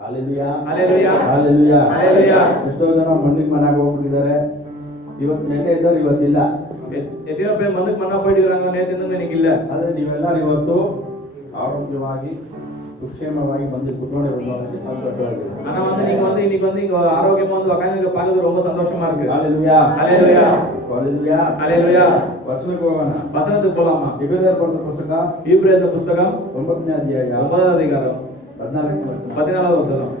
Hallelujah. Hallelujah. Hallelujah. Hallelujah. ಎಷ್ಟೋ ಜನ ಮಣ್ಣಿಗೆ ಮನಾಗ ಹೋಗ್ಬಿಟ್ಟಿದ್ದಾರೆ. ಇವತ್ತು ನೆನ್ನೆ ಇದ್ದಾರೆ, ಇವತ್ತಿಲ್ಲ. எத்தனை பேர் மண்ணுக்கு மண்ணா போயிட்டு இருக்காங்க, நேத்து இருந்தது இன்னைக்கு இல்ல. ಆದ್ರೆ ನೀವೆಲ್ಲರೂ ಇವತ್ತು ಆರೋಗ್ಯವಾಗಿ சுட்சேமವಾಗಿ வந்து குற்றோடு ஆனா வந்து நீங்க வந்து இன்னைக்கு வந்து இங்க ஆரோக்கியமா வந்து உட்கார்ந்து பார்க்கிறது ரொம்ப சந்தோஷமா இருக்கு. ஹalleluya. ஹalleluya. ஹalleluya. ஹalleluya. வசனத்துக்கு போவோம். வசனத்துக்கு போலாமா? எபிரேயர் பத்திர புத்தகம், எபிரேயர் புத்தகம் 9ನೇ ಅಧ್ಯಾಯ 9வது அதிகாரம் 14வது வசனம்.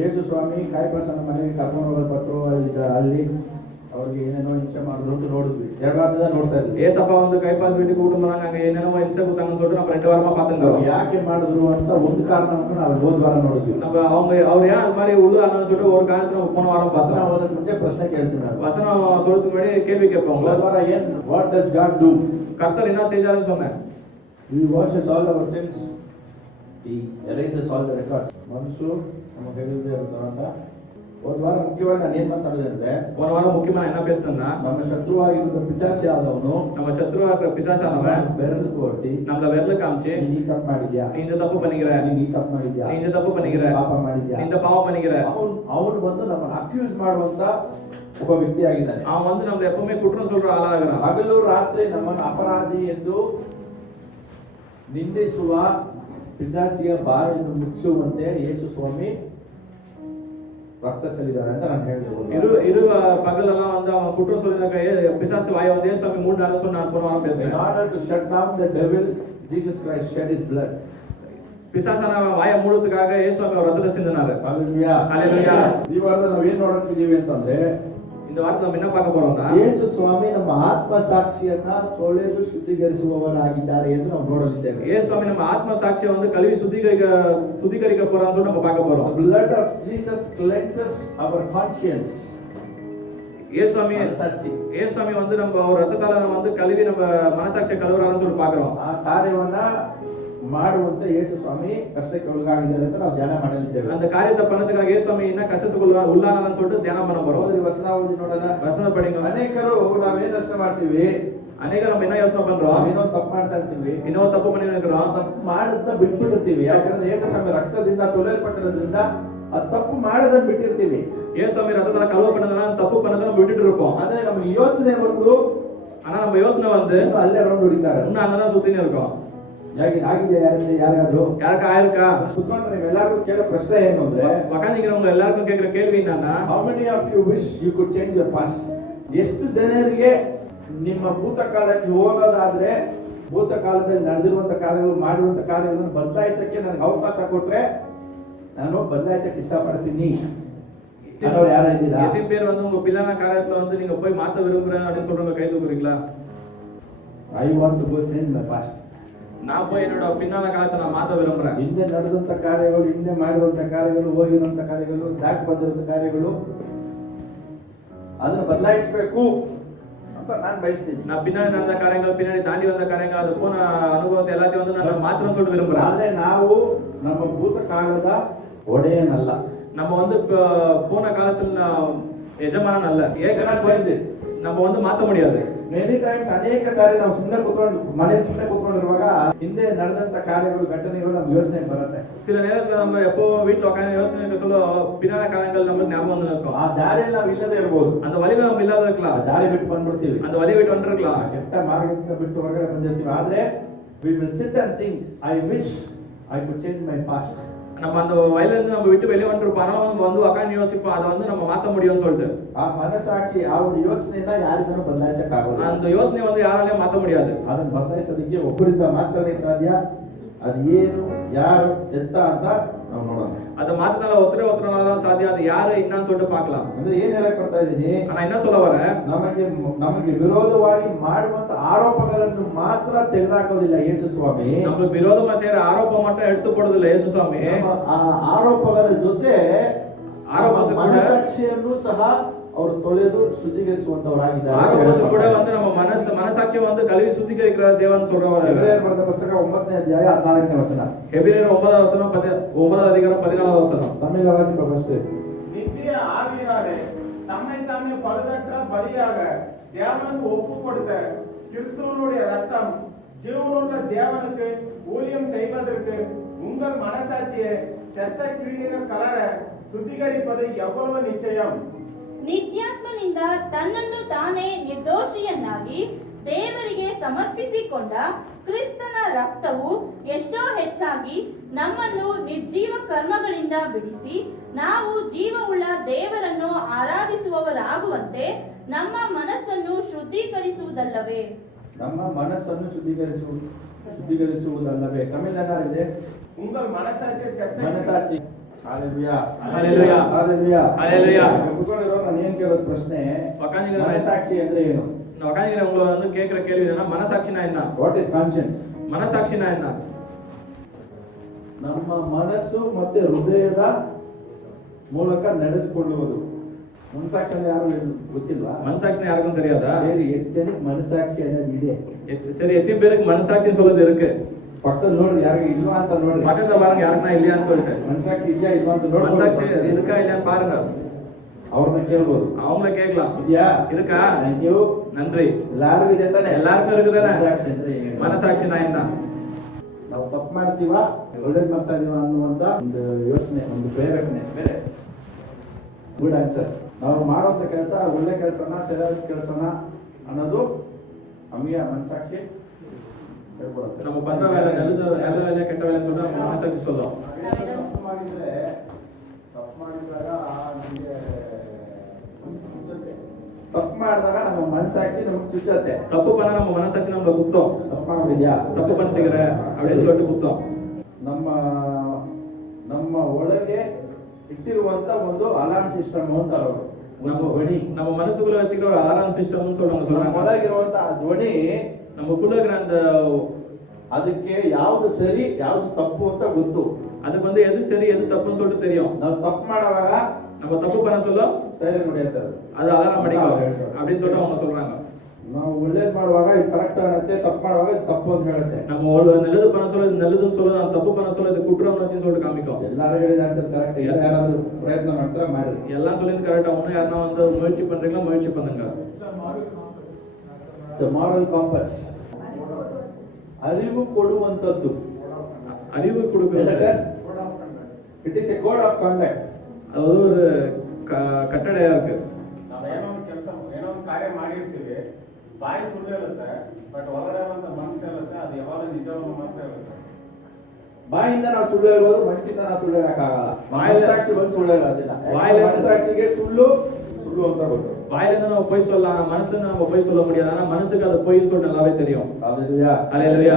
ಯೇಸು ಸ್ವಾಮಿ ಕಾಯಫಸನ ಮನೆಗೆ ಕರ್ಕೊಂಡು ಹೋಗಲ್ಪಟ್ಟರು. ಅಲ್ಲಿ ಅವ್ರಿಗೆ ಏನೇನೋ ಹಿಂಸೆ ಮಾಡಿದ್ರು ಅಂತ ನೋಡಿದ್ವಿ. ಎರಡಾದ ನೋಡ್ತಾ ಇದ್ವಿ. ஏசப்பா வந்து கைபாஸ் வீட்டுக்கு கூட்டு போனாங்க, அங்க என்னென்ன ಹಿಂಸೆ கொடுத்தாங்கன்னு சொல்லிட்டு நம்ம 2 வாரமா பாத்துங்க. ಯಾಕೆ ಮಾಡಿದ್ರು ಅಂತ ಒಂದು ಕಾರಣವನ್ನು ನಾವು ಹೋದ ವಾರ ನೋಡಿದ್ವಿ. நம்ம ಅವ್ರು ஏன் அது மாதிரி உழுதாங்கன்னு சொல்லிட்டு ஒரு காரணத்தை நம்ம போன வாரம் பார்த்தோம். ನಾವು ಅದಕ್ಕೆ ಮುಂಚೆ ಪ್ರಶ್ನೆ ಕೇಳ್ತೀವಿ. ನಾವು வசனம் சொல்றதுக்கு முன்னாடி கேள்வி கேட்போம். ಹೋದ ವಾರ ಏನು ವಾಟ್ ಡಸ್ ಗಾಡ್ ಡು? கர்த்தர் என்ன செய்தாருன்னு சொன்னேன். He washes all our sins. He erases all the records. ಮನಸ್ಸು ನಮ್ಮ ಕೈಯಲ್ಲಿ ಇರುತ್ತಂತ ಹೋದ ವಾರ ಮುಖ್ಯವಾಗಿ ನಾನು ಏನ್ ಮಾತಾಡಿದೆ ಅಂದ್ರೆ, போன வாரம் முக்கியமா என்ன பேசுறேன்னா, ನಮ್ಮ ಶತ್ರುವಾಗಿರುವ ಪಿಶಾಚಿ ಆದವನು நம்ம சத்ருவாக்குற பிசாசானவன் ಬೆರಳು ತೋರಿಸಿ நம்மள விரல காமிச்சு, ನೀ ತಪ್ಪು ಮಾಡಿದ್ಯಾ, நீ இந்த தப்பு பண்ணிக்கிற, ನೀ ತಪ್ಪು ಮಾಡಿದ್ಯಾ, நீ இந்த தப்பு பண்ணிக்கிற, ಪಾಪ ಮಾಡಿದ್ಯಾ, நீ இந்த பாவம் பண்ணிக்கிற, ಅವನು ಬಂದು ನಮ್ಮನ್ನು ಅಕ್ಯೂಸ್ ಮಾಡುವಂತ ಒಬ್ಬ ವ್ಯಕ್ತಿ ಆಗಿದ್ದಾನೆ. அவன் வந்து நம்ம எப்பவுமே குற்றம் சொல்ற ஆளா இருக்கிறான். ಹಗಲು ರಾತ್ರಿ ನಮ್ಮನ್ನು ಅಪರಾಧಿ ಎಂದು ನಿಂದಿಸುವ ಪಿಶಾಚಿಯ ಬಾಯನ್ನು ಮುಚ್ಚುವಂತೆ ಯೇಸು ಸ್ವಾಮಿ ರಕ್ತ ಚೆಲ್ಲಿದ್ದಾರೆ ಅಂತ ನಾನು ಹೇಳಿದೆ. இரு பகலெல்லாம் வந்து அவன் குற்றம் சொல்லிருக்க பிசாசு வாயை வந்து இயேசுவை மூடினாருன்னு சொன்ன நான் போன வாரம் பேசுறேன். In order to shut down the devil, Jesus Christ shed his blood. பிசாசான வாயை மூடுறதுக்காக இயேசுவை அவர் ரத்தத்தை சிந்தினாரு. Hallelujah. Hallelujah. ಈ ವಾರದಲ್ಲಿ ನಾವು ಏನು ನೋಡ್ತಿದ್ದೀವಿ ಅಂತಂದ್ರೆ, இந்த வாரத்தை நம்ம என்ன பார்க்க போறோம்னா, ಯೇಸು ಸ್ವಾಮಿ ನಮ್ಮ ಆತ್ಮ ಸಾಕ್ಷಿಯನ್ನ ತೊಳೆದು ಶುದ್ಧೀಕರಿಸುವವರಾಗಿದ್ದಾರೆ ಎಂದು ನಾವು ನೋಡಲಿದ್ದೇವೆ. இயேசுவை நம்ம ஆத்ம சாட்சியை வந்து கழுவி சுத்திகரிக்க போறான்னு சொல்லி நம்ம பார்க்க போறோம். The blood of Jesus cleanses our conscience. இயேசுவை வந்து நம்ம ஒரு ரத்தத்தால நம்ம வந்து கழுவி நம்ம மனசாட்சியை கழுவுறான்னு சொல்லி பார்க்கிறோம். ಆ ಕಾರ್ಯವನ್ನ ಮಾಡುವಂತ ಯೇಸು ಸ್ವಾಮಿ ಕಷ್ಟಕ್ಕೆ ಒಳಗಾಗಿದ್ದಾರೆ ಅಂತ ನಾವು ಧ್ಯಾನ ಮಾಡಲಿದ್ದೇವೆ. அந்த காரியத்தை பண்ணதுக்காக இயேசுவை என்ன கஷ்டத்துக்கு உள்ளானான்னு சொல்லிட்டு தியானம் பண்ண போறோம். ವಚನ ಓದಿ ನೋಡೋಣ. வசனம் படிங்க. ಅನೇಕರು ನಾವೇನು ಯೋಚನೆ ಮಾಡ್ತೀವಿ, அநேகர் நம்ம என்ன யோசனை பண்றோம், ಏನೋ ತಪ್ಪು ಮಾಡ್ತಾ ಇರ್ತೀವಿ, இன்னொரு தப்பு பண்ணி இருக்கிறோம், ತಪ್ಪು ಮಾಡದ್ನ ಬಿಟ್ಬಿಟ್ಟಿರ್ತೀವಿ. ಯಾಕಂದ್ರೆ ಯೇಸು ಸ್ವಾಮಿ ರಕ್ತದಿಂದ ತೊಳೆಯಲ್ಪಟ್ಟಿರೋದ್ರಿಂದ ಆ ತಪ್ಪು ಮಾಡದನ್ನ ಬಿಟ್ಟಿರ್ತೀವಿ. இயேசுவை ரத்தத்தால கழுவப்பட்டதுனால தப்பு பண்ணதை நம்ம விட்டுட்டு இருப்போம். ಆದ್ರೆ ನಮಗೆ ಯೋಚನೆ ಬಂದು, ஆனா நம்ம யோசனை வந்து ಅಲ್ಲೇ ರೌಂಡ್ ಹೊಡಿತಾರೆ. இன்னும் அங்கதான் சுத்தின்னு இருக்கோம். ಆಗಿದೆ ಯಾರಿಗಾದ್ರೂ யாருக்கா ஆயிருக்கா? ಕುತ್ಕೊಂಡ್ರೆ ನೀವೆಲ್ಲರಿಗೂ ಕೇಳೋ ಪ್ರಶ್ನೆ ಏನು ಅಂದ್ರೆ, உட்காந்துக்கிறவங்க எல்லாருக்கும் கேட்கிற கேள்வி என்னன்னா, how many of you wish you could change your past? ಎಷ್ಟು ಜನರಿಗೆ ನಿಮ್ಮ ಭೂತಕಾಲಕ್ಕೆ ಹೋಗೋದಾದ್ರೆ ಭೂತಕಾಲದಲ್ಲಿ ನಡೆದಿರುವಂತ ಕಾರ್ಯಗಳು ಮಾಡಿರುವಂತ ಕಾರ್ಯಗಳನ್ನು ಬದಲಾಯಿಸಕ್ಕೆ ನನಗೆ ಅವಕಾಶ ಕೊಟ್ರೆ ನಾನು ಬದಲಾಯಿಸಕ್ಕೆ ಇಷ್ಟಪಡ್ತೀನಿ ಅನ್ನೋರು ಯಾರು ಇದ್ದೀರಾ? எத்தனை பேர் வந்து உங்க பிள்ளைன காரியத்துல வந்து நீங்க போய் மாத்த விரும்புறேன் அப்படின்னு சொல்றவங்க கை தூக்குறீங்களா? I want to go change my past. நான் போய் என்னோட பின்னால காலத்தை நான் மாத்த விரும்புறேன். ಹಿಂದೆ ನಡೆದಂತ ಕಾರ್ಯಗಳು, ಹಿಂದೆ ಮಾಡಿರುವಂತ ಕಾರ್ಯಗಳು, ಹೋಗಿರುವಂತ ಕಾರ್ಯಗಳು, ದಾಟಿ ಬಂದಿರುವಂತ ಕಾರ್ಯಗಳು ಅದನ್ನ ಬದಲಾಯಿಸಬೇಕು ಅಂತ ನಾನು ಬಯಸ್ತೀನಿ. நான் பின்னாடி நடந்த காரியங்கள், பின்னாடி தாண்டி வந்த காரியங்கள், அது போன அனுபவத்தை எல்லாத்தையும் வந்து நான் மாத்தணும்னு சொல்லிட்டு விரும்புறேன். ಆದ್ರೆ ನಾವು ನಮ್ಮ ಭೂತಕಾಲದ ಒಡೆಯನಲ್ಲ. நம்ம வந்து போன காலத்துல எஜமானன் அல்ல. ஏற்கனவே நம்ம வந்து மாத்த முடியாது. ಮೆನಿ ಟೈಮ್ಸ್ ಅನೇಕ ಸಾರಿ ನಾವು ಸುಮ್ಮನೆ ಕೂತ್ಕೊಂಡು ಮನೆ ಸುಮ್ಮನೆ ಕೂತ್ಕೊಂಡಿರುವಾಗ ಹಿಂದೆ ನಡೆದಂತ ಕಾರ್ಯಗಳು, ಘಟನೆಗಳು ನಮ್ಗೆ ಯೋಚನೆ ಬರುತ್ತೆ. சில நேரத்துல நம்ம எப்போ வீட்டுல உட்காந்து யோசனை சொல்ல பின்னால காலங்கள் நம்ம ஞாபகம் வந்து இருக்கும். ಆ ದಾರಿಯಲ್ಲಿ ನಾವು ಇಲ್ಲದೆ ಇರಬಹುದು, அந்த வழியில நம்ம இல்லாத இருக்கலாம், ದಾರಿ ಬಿಟ್ಟು ಬಂದ್ಬಿಡ್ತೀವಿ, அந்த வழியை விட்டு வந்துருக்கலாம், ಕೆಟ್ಟ ಮಾರ್ಗದಿಂದ ಬಿಟ್ಟು ಹೊರಗಡೆ ಬಂದಿರ್ತೀವಿ. ಆದ್ರೆ we will sit and think, I wish I could change my past. நம்ம அந்த வயல இருந்து நம்ம விட்டு வெளியே வந்துருப்போம். ஆனா வந்து உட்காந்து யோசிப்போம், அதை வந்து நம்ம மாத்த முடியும்னு சொல்லிட்டு. ಆ ಮನಸಾಕ್ಷಿ, ಆ ಒಂದು ಯೋಚನೆಯನ್ನ ಯಾರಿಗೂ ಬದಲಾಯಿಸಕ್ಕಾಗಲ್ಲ. அந்த யோசனை வந்து யாராலையும் மாத்த முடியாது. ಅದನ್ನ ಬದಲಾಯಿಸೋದಕ್ಕೆ ಒಬ್ಬರಿಂದ ಮಾತ್ರನೇ ಸಾಧ್ಯ. ಅದು ಏನು, ಯಾರು, ಎತ್ತ ಅಂತ ನಾವು ನೋಡೋಣ. அதை மாத்தினால ஒருத்தரால தான் சாத்தியம். அது யாரு என்னன்னு சொல்லிட்டு பார்க்கலாம். ಅಂದ್ರೆ ಏನ್ ಹೇಳಕ್ ಬರ್ತಾ ಇದ್ದೀನಿ, ஆனா என்ன சொல்ல வரேன், ನಮಗೆ ವಿರೋಧವಾಗಿ ಮಾಡುವಂತ ಆರೋಪಗಳನ್ನು ಮಾತ್ರ ತೆಗೆದುಹಾಕೋದಿಲ್ಲ ಯೇಸು ಸ್ವಾಮಿ. நம்மளுக்கு விரோதமா செய்யற ஆரோப்பம் மட்டும் எடுத்து போடுறதில்ல இயேசு சுவாமி. ಆ ಆರೋಪಗಳ ಜೊತೆ ಮನಸಾಕ್ಷಿಯನ್ನು ಸಹ ಅವರು ತೊಳೆದು ಶುದ್ಧೀಕರಿಸುವಂತವರಾಗಿದ್ದಾರೆ. ஆரோப்பத்து கூட வந்து நம்ம மனசாட்சியை வந்து கழுவி சுத்திகரிக்கிற தேவன் சொல்றவர். ಎಬ್ರಿಯರ ಬರೆದ ಪುಸ್ತಕ 9ನೇ ಅಧ್ಯಾಯ 14ನೇ ವಚನ. எபிரேயர் 9வது வசனம் 9வது அதிகாரம் 14வது வசனம். தமிழ்ல வாசிப்போம் ஃபர்ஸ்ட். நித்திய ஆவியானே தம்மை தாமே பழுதற்ற பலியாக தேவனுக்கு ஒப்பு கொடுத்த கிறிஸ்துவனுடைய ரத்தம் ஜீவனுள்ள தேவனுக்கு ஊழியம் செய்வதற்கு உங்கள் மனசாட்சியை செத்த கிரியைகள் கலர சுத்திகரிப்பது எவ்வளவு நிச்சயம். ನಿತ್ಯಾತ್ಮನಿಂದ ತನ್ನನ್ನು ತಾನೇ ನಿರ್ದೋಷಿಯನ್ನಾಗಿ ದೇವರಿಗೆ ಸಮರ್ಪಿಸಿಕೊಂಡ ಕ್ರಿಸ್ತನ ರಕ್ತವು ಎಷ್ಟೋ ಹೆಚ್ಚಾಗಿ ನಮ್ಮನ್ನು ನಿರ್ಜೀವ ಕರ್ಮಗಳಿಂದ ಬಿಡಿಸಿ ನಾವು ಜೀವವುಳ್ಳ ದೇವರನ್ನು ಆರಾಧಿಸುವವರಾಗುವಂತೆ ನಮ್ಮ ಮನಸ್ಸನ್ನು ಶುದ್ಧೀಕರಿಸುವುದಲ್ಲವೇ. ನಮ್ಮ ಮನಸ್ಸನ್ನು ಶುದ್ಧೀಕರಿಸುವುದಲ್ಲವೇ. ತಮಿಳ್ ಏನಾಗಿದೆ? உங்கள் மனசாட்சி செத்த ಮನಸಾಕ್ಷಿ. Hallelujah hallelujah hallelujah hallelujah. ಕುತ್ಕೊಂಡಿರೋ ನಾನು ಏನ್ ಕೇಳೋದು ಪ್ರಶ್ನೆ, ಮನಸಾಕ್ಷಿ ಅಂದ್ರೆ ಏನು? உங்களை வந்து கேக்குற கேள்வி என்னன்னா, மனசாட்சினா என்ன? What is conscience? மனசாட்சினா என்ன? ನಮ್ಮ ಮನಸ್ಸು ಮತ್ತೆ ಹೃದಯದ ಮೂಲಕ ನಡೆದುಕೊಳ್ಳುವುದು. ಮನಸಾಕ್ಷಿ ಅಂದ್ರೆ ಯಾರು ಗೊತ್ತಿಲ್ವಾ? மனசாட்சினா யாருக்கும் தெரியாதா? ಸರಿ, ಎಷ್ಟು ಜನಕ್ಕೆ ಮನಸಾಕ್ಷಿ ಅನ್ನೋದು ಇದೆ? சரி, எத்தனை பேருக்கு மனசாட்சின்னு சொல்றது இருக்கு? ಪಕ್ಕದಲ್ಲಿ ನೋಡ್ರಿ, ಯಾರಿಗೆ ಇಲ್ವಾ ಅಂತ ನೋಡ್ರಿ. பக்கத்துல பாருங்க யாருன்னா இல்லையான்னு சொல்லிட்டு. ಮನಸಾಕ್ಷಿ ಇದೆಯಾ ಇಲ್ವಾ ಅಂತ ನೋಡಿ. மனசாட்சி இருக்கா இல்லையான்னு பாருங்க. ಅವ್ರನ್ನ ಕೇಳ್ಬೋದು. அவங்கள கேட்கலாம். ಇದೆಯಾ? இருக்கா? Thank you. நன்றி. ಎಲ್ಲಾರ್ಗೂ ಇದೆ ತಾನೆ? எல்லாருக்கும் இருக்குதானே? ಮನಸಾಕ್ಷಿ ಅಂದ್ರೆ ಏನು? மனசாட்சினா என்ன? ನಾವು ತಪ್ಪು ಮಾಡ್ತೀವಾ ಒಳ್ಳೇದ್ ಮಾಡ್ತಾ ಇದೀವ ಅನ್ನುವಂತ ಒಂದು ಯೋಚನೆ, ಒಂದು ಪ್ರೇರಣೆ ಬೇರೆ. Good answer. ನಾವು ಮಾಡುವಂತ ಕೆಲಸ ಒಳ್ಳೆ ಕೆಲಸನ ಸರಿಯಾದ ಕೆಲಸನ ಅನ್ನೋದು ನಮಗೆ ಮನಸಾಕ್ಷಿ ಹೇಳ್ಕೊಡುತ್ತೆ. நம்ம பண்ற வேலை நல்ல வேலை கெட்ட வேலைன்னு சொல்லிட்டு நம்ம மனசாட்சி சொல்லும். ತಪ್ಪು ಮಾಡಿದಾಗ ನಮಗೆ ತಪ್ಪು ಮಾಡಿದಾಗ ನಮ್ಮ ಮನಸಾಕ್ಷಿ ನಮಗೆ ಚುಚ್ಚತ್ತೆ. தப்பு பண்ணா நம்ம மனசாட்சி நம்மள குத்தம். ತಪ್ಪು ಮಾಡಿದ್ಯಾ, தப்பு பண்ணிக்கிற அப்படின்னு சொல்லிட்டு குத்தம். ನಮ್ಮ ಒಳಗೆ ಇಟ್ಟಿರುವಂತ ಒಂದು ಅಲಾರ್ಮ್ ಸಿಸ್ಟಮ್ ಅಂತ ಅವರು நம்ம ಧ್ವನಿ, நம்ம மனசுக்குள்ள வச்சுக்கிற ஒரு அலாரம் சிஸ்டம்னு சொல்றாங்க. ಒಳಗಿರುವಂತ ಆ ಧ್ವನಿ, நமக்குள்ள இருக்கிற அந்த ಅದಕ್ಕೆ ಯಾವ್ದು ಸರಿ ಯಾವ್ದು ತಪ್ಪು ಅಂತ ಗೊತ್ತು. அதுக்கு வந்து எது சரி எது தப்புன்னு சொல்லிட்டு தெரியும். ನಾವು ತಪ್ಪು ಮಾಡುವಾಗ நம்ம தப்பு பண்ண சொல்ல ಸೈಲೆಂಟ್ ಹೊಡೆಯುತ್ತೆ, அது அலாரம் அடிக்கும் அப்படின்னு சொல்லிட்டு அவங்க சொல்றாங்க. ನಾವು ಒಳ್ಳೇದ್ ಮಾಡುವಾಗ ಇದು ಕರೆಕ್ಟ್ ಅನ್ನತ್ತೆ, ತಪ್ಪು ಮಾಡುವಾಗ ಇದು ತಪ್ಪು ಅಂತ ಹೇಳುತ್ತೆ. நம்ம நல்லது பண்ண சொல்ல இது நல்லதுன்னு சொல்ல, நான் தப்பு பண்ண சொல்ல இது குற்றம் வச்சு சொல்லிட்டு காமிக்கும். ಎಲ್ಲಾರು ಹೇಳಿದ ಆನ್ಸರ್ ಕರೆಕ್ಟ್. ಯಾರಾದ್ರೂ ಪ್ರಯತ್ನ ಮಾಡ್ತಾರೆ ಮಾಡ್ರಿ. எல்லாம் சொல்லி கரெக்டா ஒண்ணு யாரா வந்து முயற்சி பண்றீங்களா முயற்சி பண்ணுங்க. ಮಾರಲ್ ಕಾಂಪಸ್, ಅರಿವು ಕೊಡುವಂತದ್ದು. அறிவு கொடுக்கிறது. It is A code of conduct. அது ஒரு கட்டளையா இருக்கு. ನಾವು ಏನೋ ಒಂದು ಕಾರ್ಯ ಮಾಡಿರ್ತೀವಿ, ಬಾಯಿ ಸುಳ್ಳು ಹೇಳುತ್ತೆ, ಬಟ್ ಒಳಗಡೆ ಇರುವಂತ ಮನಸ್ಸು ಹೇಳುತ್ತೆ ಅದು ಯಾವಾಗ ನಿಜವನ್ನು ಮಾತ್ರ ಹೇಳುತ್ತೆ. ಬಾಯಿಂದ ನಾವು ಸುಳ್ಳು ಹೇಳ್ಬೋದು, ಮನಸ್ಸಿಂದ ನಾವು ಸುಳ್ಳು ಹೇಳಕ್ಕಾಗಲ್ಲ. ಮನಸಾಕ್ಷಿ ಬಂದು ಸುಳ್ಳು ಹೇಳೋದಿಲ್ಲ. ಮನಸಾಕ್ಷಿಗೆ ಸುಳ್ಳು ಸುಳ್ಳು ಅಂತ ಗೊತ್ತು. வாயிலிருந்து நம்ம போய் சொல்லலாம், மனசுல நம்ம போய் சொல்ல முடியாது. ஆனா மனசுக்கு அது போய் சொல்லிட்டு நல்லாவே தெரியும். ஹalleluya ஹalleluya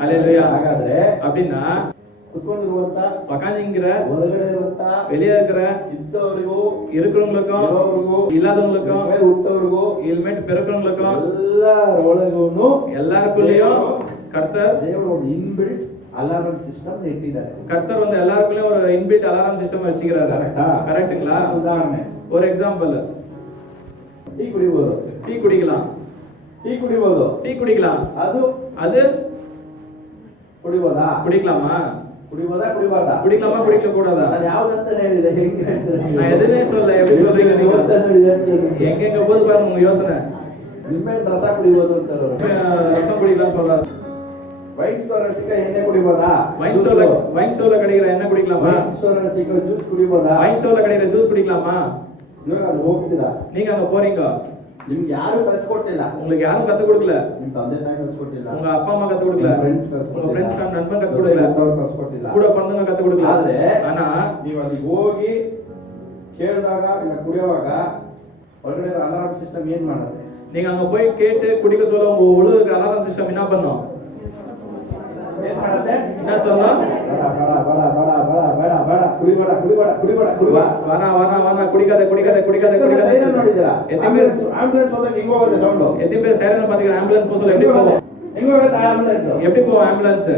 ஹalleluya. ಹಾಗಾದ್ರೆ அப்படின்னா ಕುತ್ಕೊಂಡಿರುವಂತ உட்கார்ந்திருக்கிற ಹೊರಗಡೆ ಇರುವಂತ வெளியே இருக்கிற ಇದ್ದವರಿಗೂ இருக்கிறவங்களுக்கும் இல்லாதவங்களுக்கும் ಹುಟ್ಟವರಿಗೂ இல்மேட் பிறக்கிறவங்களுக்கும் ಎಲ್ಲರೊಳಗೂನು எல்லாருக்குள்ளேயும் கர்த்தர் ದೇವರು ಒಂದು ಇನ್ಬಿಲ್ಟ್ ಅಲಾರ್ಮ್ ಸಿಸ್ಟಮ್ ಇಟ್ಟಿದ್ದಾರೆ. கர்த்தர் வந்து எல்லாருக்குள்ளேயும் ஒரு இன்பில்ட் அலாரம் சிஸ்டம் வச்சிருக்காரு. கரெக்ட்டுங்களா? ಉದಾಹರಣೆ, ஒரு எக்ஸாம்பிள், ಟೀ ಕುಡಿಬಹುದು. டீ குடிக்கலாம். ಟೀ ಕುಡಿಬಹುದು. டீ குடிக்கலாம். ಅದು ಕುಡಿಬೋದಾ? குடிக்கலாமா? ಕುಡಿಬೋದಾ ಕುಡಿಬಾರ್ದಾ? குடிக்கலாமா குடிக்க கூடாதா? ನಾನು ಯಾವ್ದಂತ ಹೇಳಿದೆ, ಹೆಂಗೆ நான் எதுவுமே சொல்லல. எப்படி சொல்றீங்க நீங்க? எங்க போது பாருங்க உங்க யோசனை. ನಿಂಬೆಹಣ್ಣು ರಸ ಕುಡಿಬೋದು ಅಂತಾರೆ. ரசம் குடிக்கலாம் சொல்றாரு. ವೈನ್ ಸ್ಟೋರ್ ಸಿಕ್ಕ ಎಣ್ಣೆ ಕುಡಿಬೋದಾ? வைன் ஸ்டோர்ல கிடைக்கிற எண்ணெய் குடிக்கலாமா? ವೈನ್ ಸ್ಟೋರ್ ಸಿಕ್ಕ ಜ್ಯೂಸ್ ಕುಡಿಬೋದಾ? வைன் ஸ்டோர்ல கிடைக்கிற ஜூஸ் குடிக்கலாமா? ಇವಾಗ ಅಲ್ಲಿ ಹೋಗ್ತೀರಾ, நீங்க அங்க போறீங்க, ನಿಮ್ಗೆ ಯಾರು ಕಲ್ಸ್ಕೊಟ್ಟಿಲ್ಲ. உங்களுக்கு யாரும் கத்து கொடுக்கல. ನಿಮ್ ತಂದೆ ತಾಯಿ ಕಲ್ಸ್ಕೊಟ್ಟಿಲ್ಲ, உங்க அப்பா அம்மா கத்து கொடுக்கல, உங்க ಫ್ರೆಂಡ್ಸ್ நண்பன் கத்து கொடுக்கல, ಕಲ್ಸ್ಕೊಟ್ಟಿಲ್ಲ. கூட பிறந்தவங்க கத்து கொடுக்கல. ಆದ್ರೆ ஆனா ನೀವು ಅಲ್ಲಿ ಹೋಗಿ ಕೇಳಿದಾಗ ಇಲ್ಲ ಕುಡಿಯುವಾಗ ಹೊರಗಡೆ ಅಲಾರ್ಮ್ ಸಿಸ್ಟಮ್ ಏನ್ ಮಾಡುತ್ತೆ? நீங்க அங்க போய் கேட்டு குடிக்க சொல்ல உங்க உள்ள அலாரம் சிஸ்டம் என்ன பண்ணும்? ಏನ್ ಮಾಡುತ್ತೆ? என்ன சொல்லும்? ಬೇಡ ಬೇಡ ಬೇಡ ಬೇಡ ಬೇಡ ಬೇಡ ಕುಡಿಬೇಡ ಕುಡಿಬೇಡ ಕುಡಿಬೇಡ ಕುಡಿಬೇಡ வானா வானா வானா குடிக்காத குடிக்காத குடிக்காத குடிக்காத. ಸೈರನ್ ನೋಡಿದ್ದೀರಾ? எத்தனை பேர் ಆಂಬುಲೆನ್ಸ್ ಹೋದಾಗ ಹೆಂಗ್ ಹೋಗುತ್ತೆ ಸೌಂಡ್? எத்தனை பேர் சைரன் பாத்தீங்க? ಆಂಬುಲೆನ್ಸ್ போக சொல்ல எப்படி போகும்? ಹೆಂಗ್ ಹೋಗುತ್ತೆ ಆಂಬುಲೆನ್ಸ್? எப்படி போகும் ஆம்புலன்ஸ்?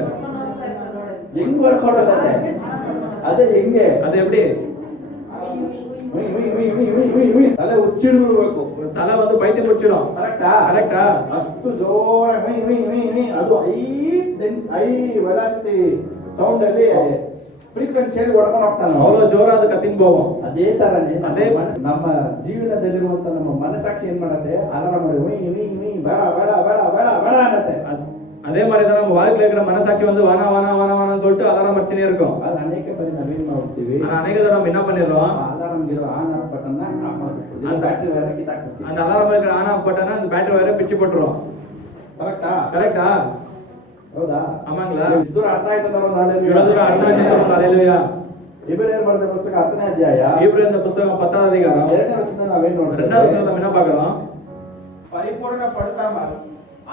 ಹೆಂಗ್ ಹೊಡ್ಕೊಂಡು ಹೋಗುತ್ತೆ? ಅದೇ ಹೆಂಗೆ? அது எப்படி? ತಲೆ ಉಚ್ಚಿಡ್ಬೇಕು, தலை வந்து பைத்தியம் பிடிச்சிடும். ಕರೆಕ್ಟಾ? கரெக்டா? ಅಷ್ಟು ಜೋರ ಅದು ಹೈ ವೆಲಾಸಿಟಿ ಸೌಂಡ್ ಅಲ್ಲಿ ಫ್ರೀಕ್ವೆನ್ಸಿಯಲ್ಲಿ ಹೊಡ್ಕೊಂಡು ಹೋಗ್ತಾನೆ. அவ்வளவு ஜோரா அது கத்தின்னு போகும். ಅದೇ ತರನೇ ಅದೇ ನಮ್ಮ ಜೀವನದಲ್ಲಿರುವಂತ ನಮ್ಮ ಮನಸಾಕ್ಷಿ ಏನ್ ಮಾಡುತ್ತೆ? ಅಲಾರಾಮ್ ಮಾಡಿ ಬೇಡ ಬೇಡ ಬೇಡ ಬೇಡ ಬೇಡ ಅನ್ನತ್ತೆ. அதே மாதிரி தான் நம்ம வாழ்க்கையில இருக்கிற மனசாட்சி வந்து வானா வானா வானா வானான்னு சொல்லிட்டு அலாரம் அடிச்சுனே இருக்கும். அது அநேக பேர் நாವೇನ್ ಮಾಡ್ತೀವಿ, ஆனா அநேக தடவை நம்ம என்ன பண்ணிடுறோம், அலாரம் இರೋ ஆன் ஆஃப் பட்டன்னா ஆஃப் ಮಾಡ್ಬಿಡ್ತೀವಿ, அந்த பேட்டரி வேற ಕಿತ್ತಾಕ್ಬಿಡ್ತೀವಿ. அந்த அலாரம் இருக்கிற ஆன் ஆஃப் பட்டனா அந்த பேட்டரி வேற பிச்சு போட்டுரும். கரெக்டா? ಹೌದಾ? ஆமாங்களா? ಇಷ್ಟು ದೂರ ಅರ್ಥ ಆಯ್ತಾ? ಒಂದು ಇಷ್ಟು ದೂರ ಅರ್ಥ ಆಯ್ತಾ? ಹಲ್ಲೆಲೂಯಾ. ಇಬ್ರಿಯರ ಬರೆದ ಪುಸ್ತಕ 10ನೇ ಅಧ್ಯಾಯ, இப்ரேயர் புத்தகம் 10வது அதிகாரம் 2ನೇ ವಚನ ನಾವೇನ್ ನೋಡ್ತೀವಿ? 2வது வசனம் நம்ம என்ன பார்க்கறோம்? பரிபூரணப்படுத்தாமல்